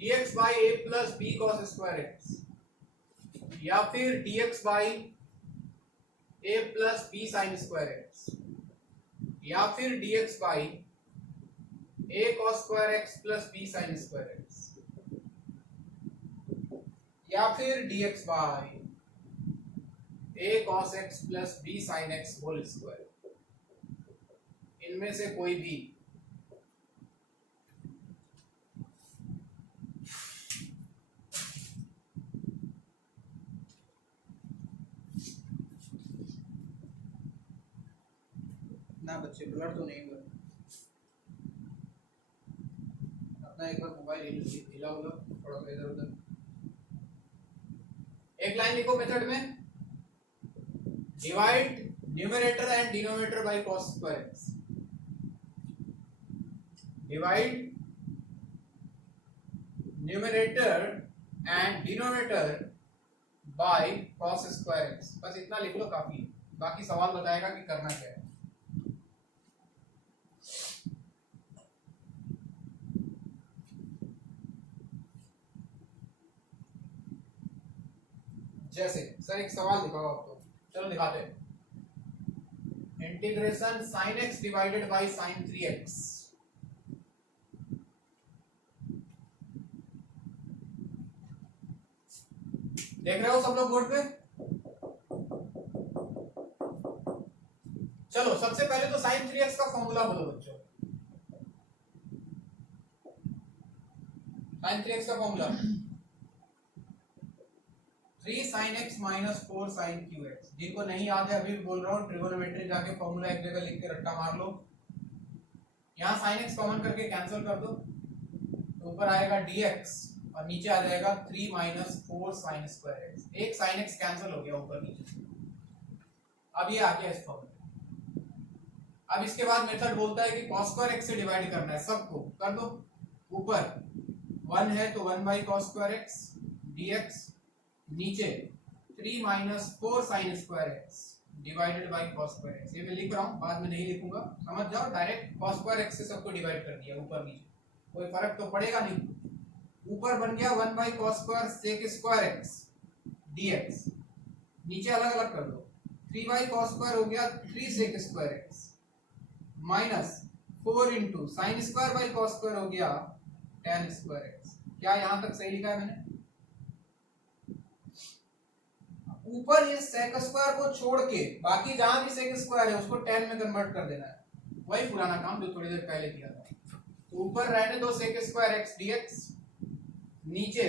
dx by a plus B cos square X, या फिर dx by a plus B sine square X, या फिर dx by a cos square X plus b sine square X, या फिर dx by a cos x plus b sin x whole square, इनमें से कोई भी। ना बच्चे ब्लड तो नहीं हुआ, अपना एक बार मोबाइल हिला उला थोड़ा सा इधर उधर। एक लाइन लिखो मेथड में, divide numerator and denominator by cos square x, divide numerator and denominator by cos square x. बस इतना लिख लो काफी है, बाकी सवाल बताएगा कि करना क्या है। जैसे सर एक सवाल दिखाओ आप, तो चलो दिखाते हैं। Integration sin x divided by sin 3x, देख रहे हो सब लोग बोर्ड पे? चलो सबसे पहले तो sin 3x का फॉर्मूला बोलो बच्चों। sin 3x का formula 3 sin x minus 4 sin qx। जिनको नहीं याद है अभी बोल रहा हूँ, ट्रिगोनोमेट्री जाके फॉर्मूला एक जगह लिख के रट्टा मार लो, यहाँ sin x कॉमन करके कैंसिल कर दो, तो ऊपर आएगा dx और नीचे आ जाएगा 3 माइनस 4 sin स्क्वायर x। एक sin x कैंसिल हो गया ऊपर नीचे। अब ये आ गया इस फॉर्मूले। अब इसके बाद मेथड बोलता है कि cos स्क्वायर x से डिवाइड करना है, सबको कर दो। ऊपर 1 है तो 1 by cos square x dx, नीचे 3 minus 4 sin square x divided by cos square x। ये मैं लिख रहा हूँ, बाद में नहीं लिखूंगा, समझ जाओ। डायरेक्ट cos स्क्वायर x से सबको डिवाइड कर दिया ऊपर नीचे, कोई फर्क तो पड़ेगा नहीं। ऊपर बन गया 1 by cos square sec square x dx, नीचे अलग अलग कर दो। 3 बाई cos स्क्वायर हो गया 3 sec square x minus 4 into sine square by cos square हो गया tan स्क्वायर x। क्या यहां तक सही लिखा है मैंने? ऊपर ये sec स्क्वायर को छोड़ के बाकी जहां भी sec स्क्वायर है उसको tan में कन्वर्ट कर देना है, वही पुराना काम जो थोड़ी देर पहले किया था। तो ऊपर रहने दो sec स्क्वायर x dx, नीचे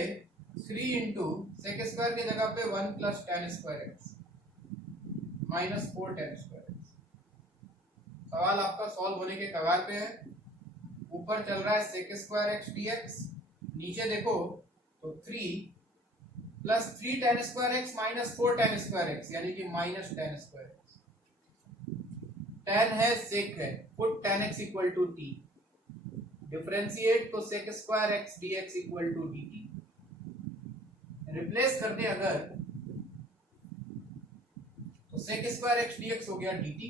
3 इंटू sec स्क्वायर की जगह पे 1 plus tan square x minus 4 tan square x। सवाल आपका सॉल्व होने के कगार पे है। ऊपर चल रहा है sec स्क्वायर x dx, नीचे देखो तो 3 plus 3 tan square x minus 4 tan square x, यानी कि minus tan square x। tan है sec है, put tan x equal to t, differentiate तो sec square x dx equal to dt। Replace कर दे अगर तो sec स्क्वायर x dx हो गया dt,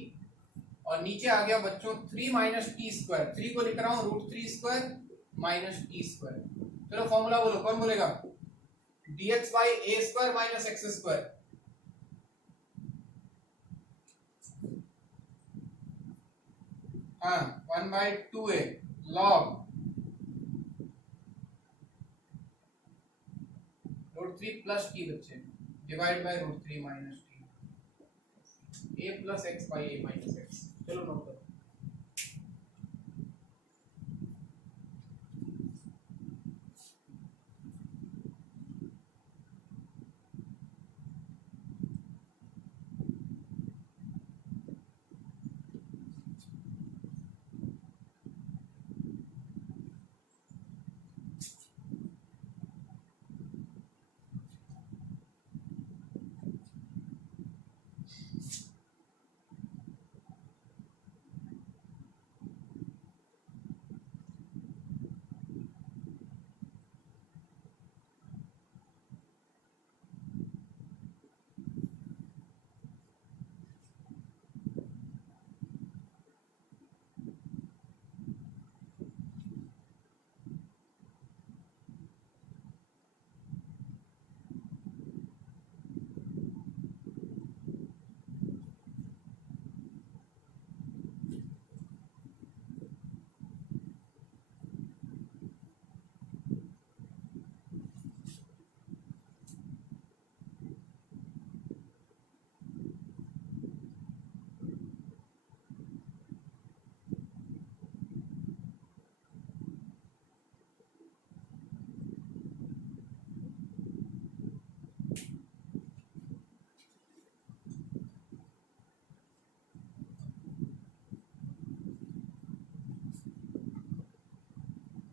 और नीचे आ गया बच्चों 3 माइनस टी स्क्वायर। 3 को लिख रहा हूं root 3 square minus T square. चलो फॉर्मूला बोलो, कौन बोलेगा? dx by A square minus X square, हाँ 1 by 2a log root 3 plus T बच्चे divide by root 3 minus T, a plus X by A minus X. चलो note करो।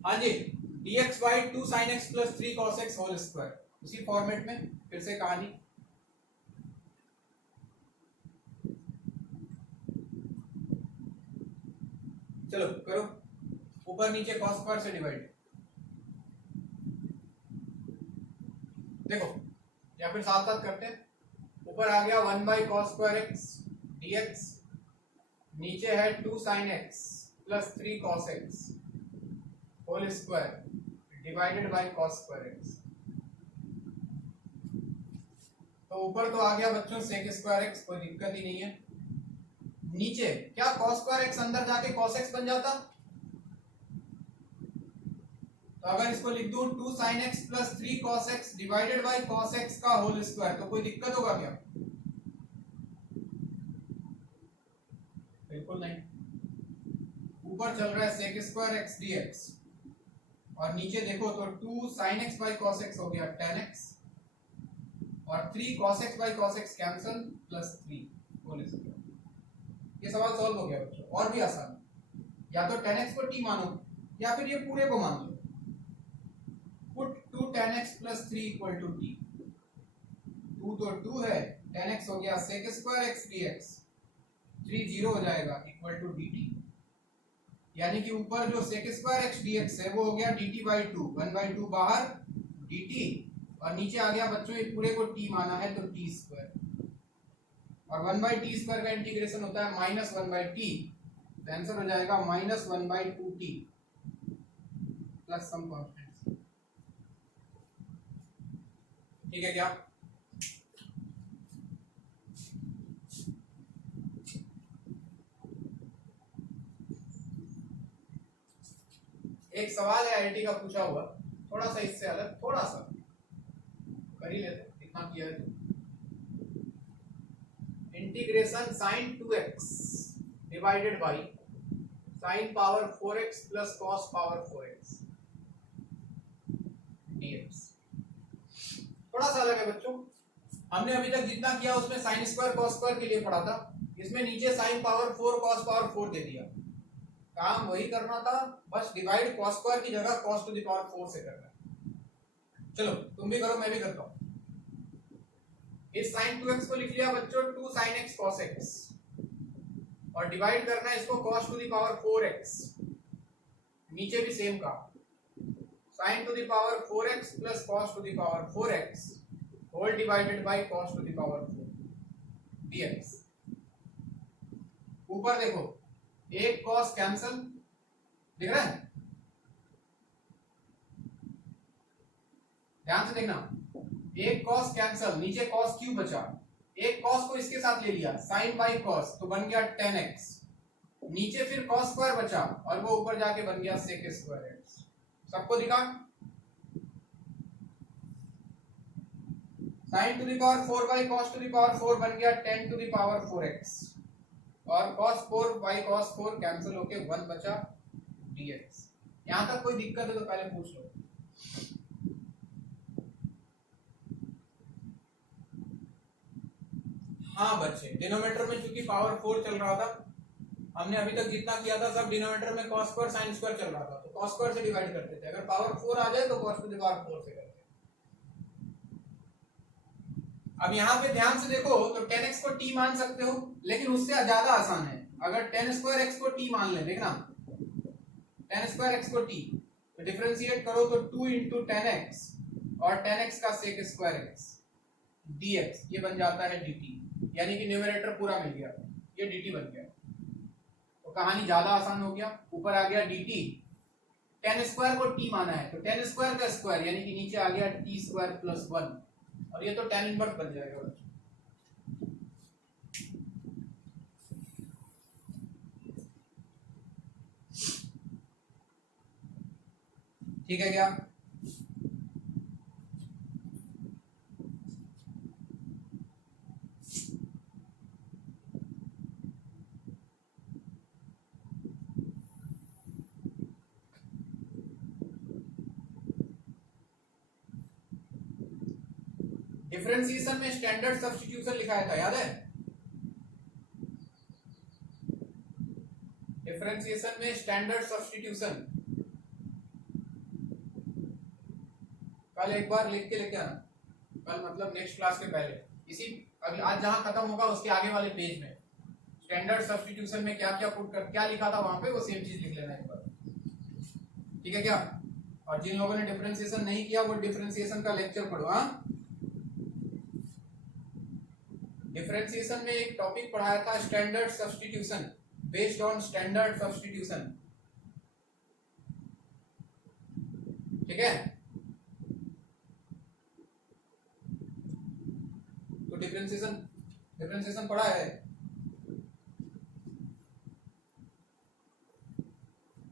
हाँ जी, dx by 2 sin x plus 3 cos x whole square, उसी format में फिर से कहानी। चलो करो, ऊपर नीचे cos स्क्वायर से डिवाइड। देखो या फिर साथ साथ करते हैं। ऊपर आ गया 1 by cos square x dx, नीचे है 2 sin x plus 3 cos x whole square divided by cos square x। तो ऊपर तो आ गया बच्चों sec स्क्वायर x, कोई दिक्कत ही नहीं है। नीचे क्या cos स्क्वायर x अंदर जाके cos x बन जाता, तो अगर इसको लिख दूं 2 sin x plus 3 cos x divided by cos x का होल स्क्वायर, तो कोई दिक्कत होगा क्या? बिल्कुल नहीं। ऊपर चल रहा है sec स्क्वायर x dx और नीचे देखो तो 2 sin x by cos x हो गया tan x और 3 cos x by cos x cancel plus 3 whole square. ये सवाल सॉल्व हो गया बच्चों। और भी आसान, या तो tan x को t मानो या फिर ये पूरे को मान लो। पुट 2 tan x plus 3 equal to t। 2 तो 2 है, tan x हो गया sec स्क्वायर x dx, 3 0 हो जाएगा इक्वल टू dt। यानी कि ऊपर जो sec स्क्वायर x dx है वो हो गया dt बाई 2, 1 बाई 2 बाहर dt, और नीचे आ गया बच्चों ये पूरे को t माना है तो t स्क्वायर, और 1 बाई टी स्क्वायर का इंटीग्रेशन होता है माइनस 1 बाई टी, तो आंसर हो जाएगा minus 1 by 2t plus some constant. ठीक है क्या? एक सवाल है आईआईटी का पूछा हुआ, थोड़ा सा इससे अलग, थोड़ा सा कर ही लेते, इतना किया है। Integration sin 2x divided by sin power 4x plus cos power 4x dx। थोड़ा सा अलग है बच्चों। हमने अभी तक जितना किया उसमें sin स्क्वायर cos स्क्वायर के लिए पढ़ा था, इसमें नीचे sin पावर 4 cos पावर 4 दे दिया। काम वही करना था, बस डिवाइड cos स्क्वायर की जगह cos टू द पावर 4 से करना है। चलो तुम भी करो, मैं भी करता हूं। इस sin 2x को लिख लिया बच्चों 2 sin x cos x, और डिवाइड करना है इसको cos to the power 4x। नीचे भी सेम का sin to the power 4x plus cos to the power 4x whole divided by cos to the power 4 dx। ऊपर देखो एक cos कैंसल, दिख रहा है? ध्यान से देखना, एक cos कैंसल, नीचे cos क्यूब बचा, एक cos को इसके साथ ले लिया sin बाई cos तो बन गया tan x, नीचे फिर cos स्क्वायर बचा और वो ऊपर जाके बन गया sec स्क्वायर x। सबको दिखा? sin to the power 4 by cos to the power 4 बन गया tan to the power 4x, और cos 4 बाई cos 4 कैंसिल होके 1 बचा dx। यहां तक कोई दिक्कत है तो पहले पूछ लो। हाँ बच्चे, डिनोमिनेटर में चूंकि पावर 4 चल रहा था, हमने अभी तक जितना किया था सब डिनोमिनेटर में cos स्क्वायर sin स्क्वायर चल रहा था, तो cos स्क्वायर से डिवाइड करते थे। अगर पावर 4 आ जाए तो cos टू द पावर 4 से करते। अब यहाँ पे ध्यान से देखो तो tan x को t मान सकते हो, लेकिन उससे ज्यादा आसान है अगर tan स्क्वायर x को t मान ले। देखना tan स्क्वायर x को t, तो डिफरेंशिएट करो तो 2 इंटू tan x और tan x का sec स्क्वायर x dx, ये बन जाता है dt। यानी कि न्यूमरेटर पूरा मिल गया, ये dt बन गया। तो कहानी ज्यादा आसान हो गया। ऊपर आ गया dt, tan स्क्वायर को t माना है तो tan स्क्वायर का स्क्वायर यानी कि नीचे आ गया t स्क्वायर प्लस 1, और ये तो tan इनवर्स बन जाएगा। ठीक है क्या? डिफरेंशिएशन में स्टैंडर्ड सब्स्टिट्यूशन लिखाया था, याद है? डिफरेंशिएशन में स्टैंडर्ड सब्स्टिट्यूशन कल एक बार लिख के लेके आना, कल मतलब नेक्स्ट क्लास के पहले, इसी अभी आज जहां खत्म होगा उसके आगे वाले पेज में स्टैंडर्ड सब्स्टिट्यूशन में क्या क्या पुट कर क्या लिखा था वहां पे वो सेम चीज लिख लेना एक बार, ठीक है क्या। और जिन लोगों ने डिफरेंशिएशन नहीं किया वो डिफरेंशिएशन का लेक्चर पढ़ो। हाँ, डिफरेंशिएशन में एक टॉपिक पढ़ाया था standard substitution, based on standard substitution, ठीक है। तो डिफरेंशिएशन पढ़ा है।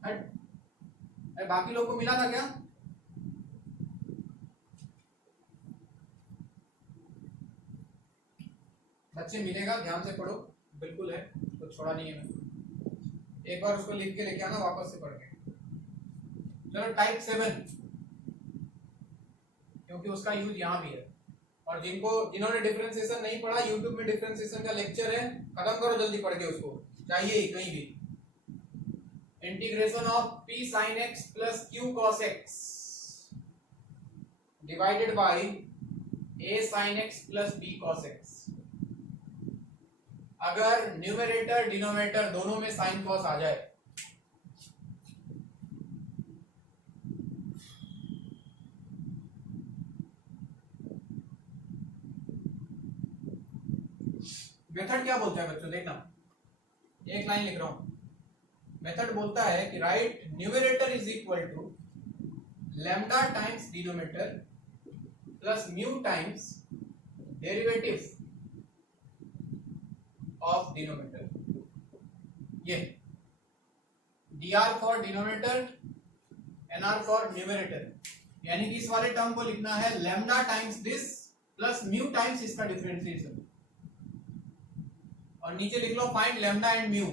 अरे बाकी लोग को मिला था क्या? बच्चे मिलेगा, ध्यान से पढ़ो, बिल्कुल है, तो छोड़ा नहीं है मैं। एक बार उसको लिख के लेके आना वापस से पढ़ के। चलो टाइप 7, क्योंकि उसका यूज यहाँ भी है। और जिन्होंने डिफरेंशिएशन नहीं पढ़ा, यूट्यूब में डिफरेंशिएशन का लेक्चर है, खत्म करो जल्दी पढ़ के उसको, चाहिए ही कहीं भी। Integration of p sin x plus q cos x divided bye a sin x plus b cos x। अगर न्यूमरेटर डिनोमिनेटर दोनों में साइन कॉस आ जाए, मेथड क्या बोलता है बच्चों, देखना, एक लाइन लिख रहा हूं। मेथड बोलता है कि right numerator is equal to lambda times denominator plus mu times derivative of denominator. ये dr for denominator, nr for numerator, यानी कि इस वाले टर्म को लिखना है lambda times this plus mu times इसका डिफरेंशिएशन, और नीचे लिख लो find lambda and mu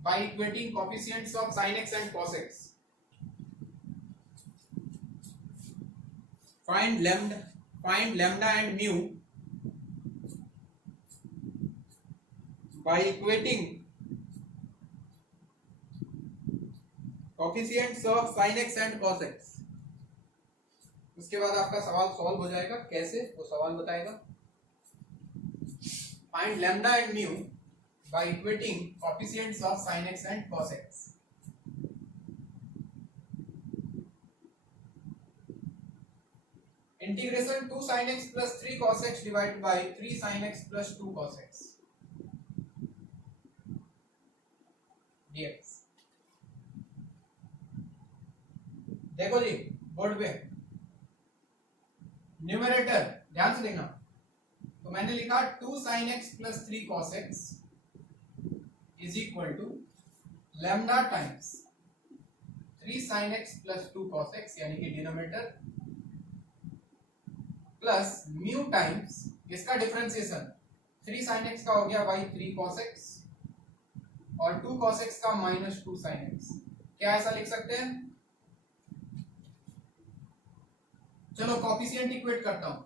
by equating coefficients of sin x and cos x। Find lambda and mu by equating coefficients of sin x and cos x। उसके बाद आपका सवाल solve हो जाएगा, कैसे वो सवाल बताएगा। Find lambda and mu by equating coefficients of sin x and cos x। Integration 2 sin x plus 3 cos x divided by 3 sin x plus 2 cos x dx। देखो जी बोर्ड पे न्यूमरेटर ध्यान से देखना, तो मैंने लिखा 2 sin x plus 3 cos x is equal to lambda times 3 sin x plus 2 cos x, यानी कि डिनोमिनेटर, प्लस म्यू टाइम्स इसका डिफरेंशिएशन 3 sin x का हो गया बाई 3 cos x और 2 cos x का माइनस 2 sin x। क्या ऐसा लिख सकते हैं? चलो कोएफिशिएंट इक्वेट करता हूं,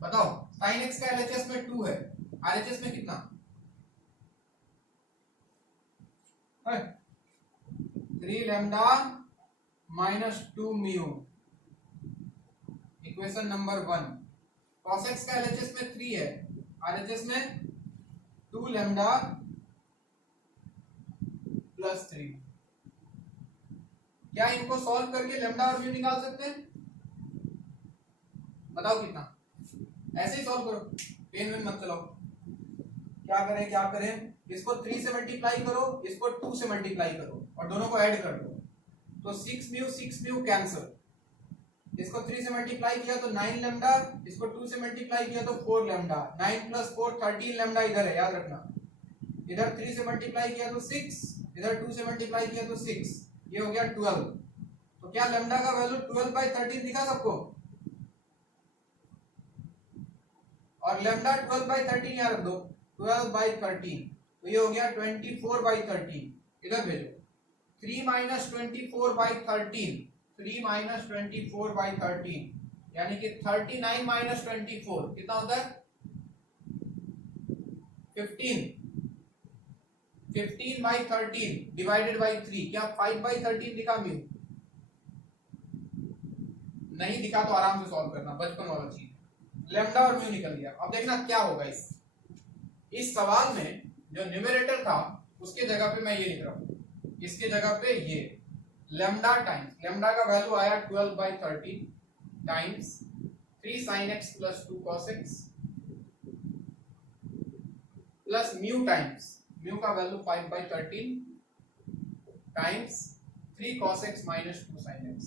बताओ sin x का LHS में 2 है, RHS में कितना है? 3 lambda minus 2 mu, equation number 1। cos x का LHS में 3 है, RHS में 2 लैम्डा प्लस 3। क्या इनको सॉल्व करके लैम्डा और म्यू निकाल सकते हैं? बताओ कितना, ऐसे ही सॉल्व करो, पेन में मत चलाओ। क्या करें, इसको 3 से मल्टीप्लाई करो, इसको 2 से मल्टीप्लाई करो और दोनों को ऐड कर दो, तो 6 म्यू कैंसिल। इसको 3 से मल्टीप्लाई किया तो 9 लैम्डा, इसको 2 से मल्टीप्लाई किया तो 4 लैम्डा, 9 प्लस 4 13 लैम्डा इधर है, याद रखना। इधर 3 से मल्टीप्लाई किया तो 6, इधर 2 से मल्टीप्लाई किया तो 6, ये हो गया 12। तो क्या लैम्डा का वैल्यू 12/13 दिखा सबको? और लैम्डा 12/13 यहाँ रख दो, 12/13, तो ये हो गया 24/13। इधर भेजो 3 - 24/13, 3 - 24/13, यानी कि 39 - 24 कितना होता है? 15। 15/13 डिवाइडेड बाई 3, क्या 5/13 दिखा म्यू? नहीं दिखा तो आराम से सॉल्व करना, बचपन वाला चीज। लेमडा और म्यू निकल गया। अब देखना क्या होगा इस सवाल में जो न्यूमरेटर था उसके जगह पे मैं ये लिख रहा हूँ, इसके जगह पे ये लेमडा टाइम्स, लेमडा का वैल्यू आया 12/13 times 3 sin x plus 2 cos x plus mu times, mu का value 5/13 times 3 cos x minus 2 sin x।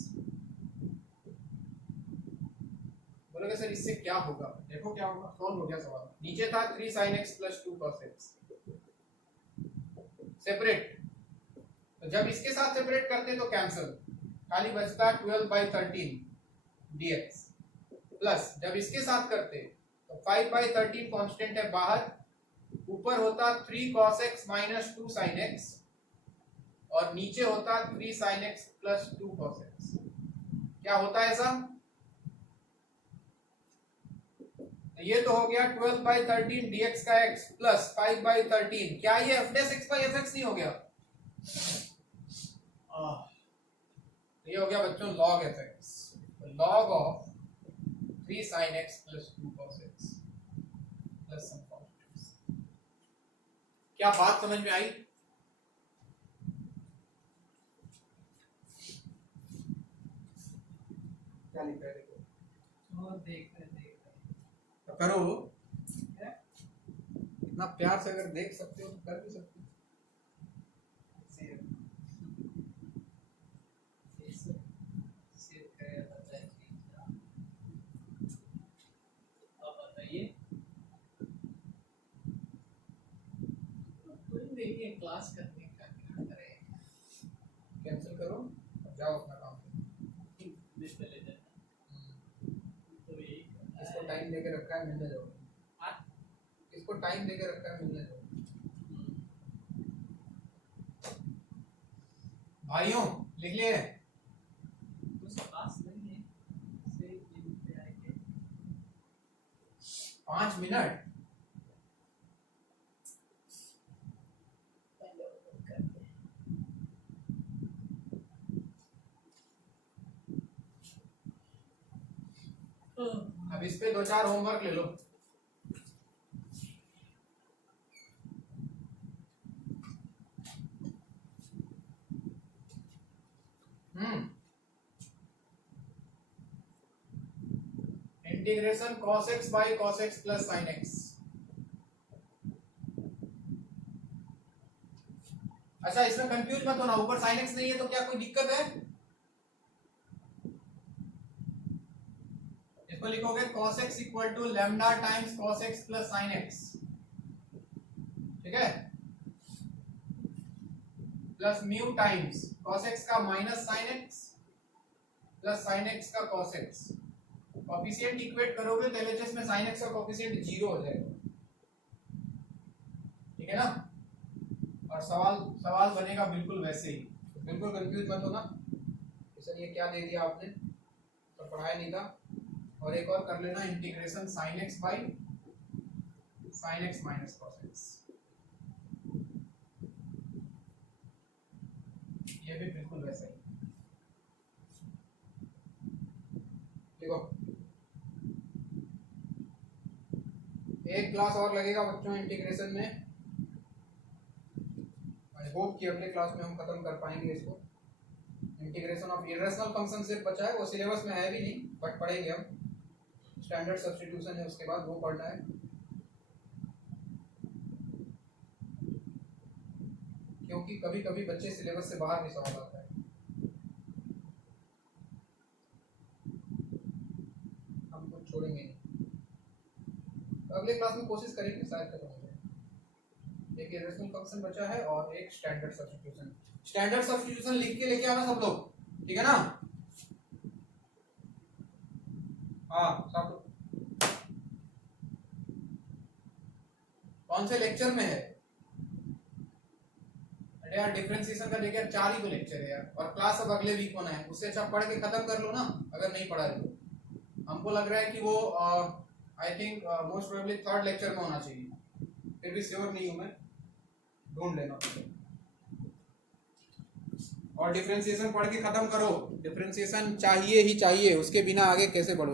बोलोगे सर इससे क्या होगा? देखो क्या होगा, सॉल्व हो गया सवाल। नीचे था 3 sin x plus 2 cos x separate, तो जब इसके साथ सेपरेट करते तो कैंसिल, खाली बचता 12/13 dx प्लस जब इसके साथ करते तो 5/13 कांस्टेंट है बाहर, ऊपर होता 3 cos x minus 2 sin x और नीचे होता 3 sin x plus 2 cos x। क्या होता है ऐसा? ये तो हो गया 12/13 dx का x प्लस 5/13, क्या ये f dash x by fx नहीं हो गया? ये हो गया बच्चों log fx, log of 3 sin x plus 2 cos x plus some constants। क्या बात समझ में आई? क्या लिख रहे देखो, और देख रहे तो करो, इतना प्यार से अगर देख सकते हो तो कर भी सकते हो। सेव करेगा पता है चीज का। अब बताइए, कोई नहीं है क्लास करने का, क्या करें? कैंसिल करो और जाओ अपना काम करो। लिस्ट ले लेना तो यही इसको टाइम देके रखा है, मिलने जाओ। इसको टाइम देके रखा है, मिलने जाओ। भाइयों लिख लिए? उसके पास नहीं है, से इन पे आएंगे 5 मिनट। पहले ओपन करते हैं। अब इस पे 2-4 होमवर्क ले लो। Integration cos x by cos x plus sin x। अच्छा इसमें कंफ्यूज मत होना, ऊपर sin x नहीं है तो क्या कोई दिक्कत है? इसको लिखोगे cos x equal to lambda times cos x plus sin x, ठीक है, plus mu times cos x का minus sin x plus sin x का cos x। कोफिशिएंट इक्वेट करोगे तो LHS में sin x का कोफिशिएंट 0 हो जाएगा, ठीक है ना। और सवाल बनेगा बिल्कुल वैसे ही, बिल्कुल कंफ्यूज मत होना। सर ये क्या दे दिया आपने, तो पढ़ाया नहीं था। और एक और कर लेना, integration sin x by sin x minus cos x, ये भी बिल्कुल वैसा ही। देखो एक क्लास और लगेगा बच्चों इंटीग्रेशन में, आई होप कि अगले क्लास में हम खत्म कर पाएंगे इसको। इंटीग्रेशन ऑफ इरेशनल फंक्शन सिर्फ बचा है, वो सिलेबस में है भी नहीं बट पढ़ेंगे हम। स्टैंडर्ड सब्स्टिट्यूशन है उसके बाद, वो पढ़ना है, क्योंकि कभी कभी बच्चे सिलेबस से बाहर भी सवाल आता है। हम कुछ छोड़ेंगे नहीं, तो अगले क्लास में कोशिश करेंगे शायद खत्म हो जाए। एक इरेशनल फंक्शन बचा है और एक स्टैंडर्ड सब्स्टिट्यूशन। स्टैंडर्ड सब्स्टिट्यूशन लिख के लेके आना सब लोग, ठीक है ना। हाँ सब लोग कौन से लेक्चर में है? अरे यार डिफरेंशिएशन का देखिए 4 ही तो लेक्चर है यार, और क्लास अब अगले वीक होना है, उससे अच्छा पढ़ के खत्म कर लो ना अगर नहीं पढ़ा है तो। हमको लग रहा है कि वो I think most probably 3rd lecture में होना चाहिए, फिर भी श्योर नहीं हूं मैं, ढूंढ लेना। और डिफरेंशिएशन पढ़ के खत्म करो। डिफरेंशिएशन चाहिए ही चाहिए, उसके बिना आगे कैसे बढ़ो।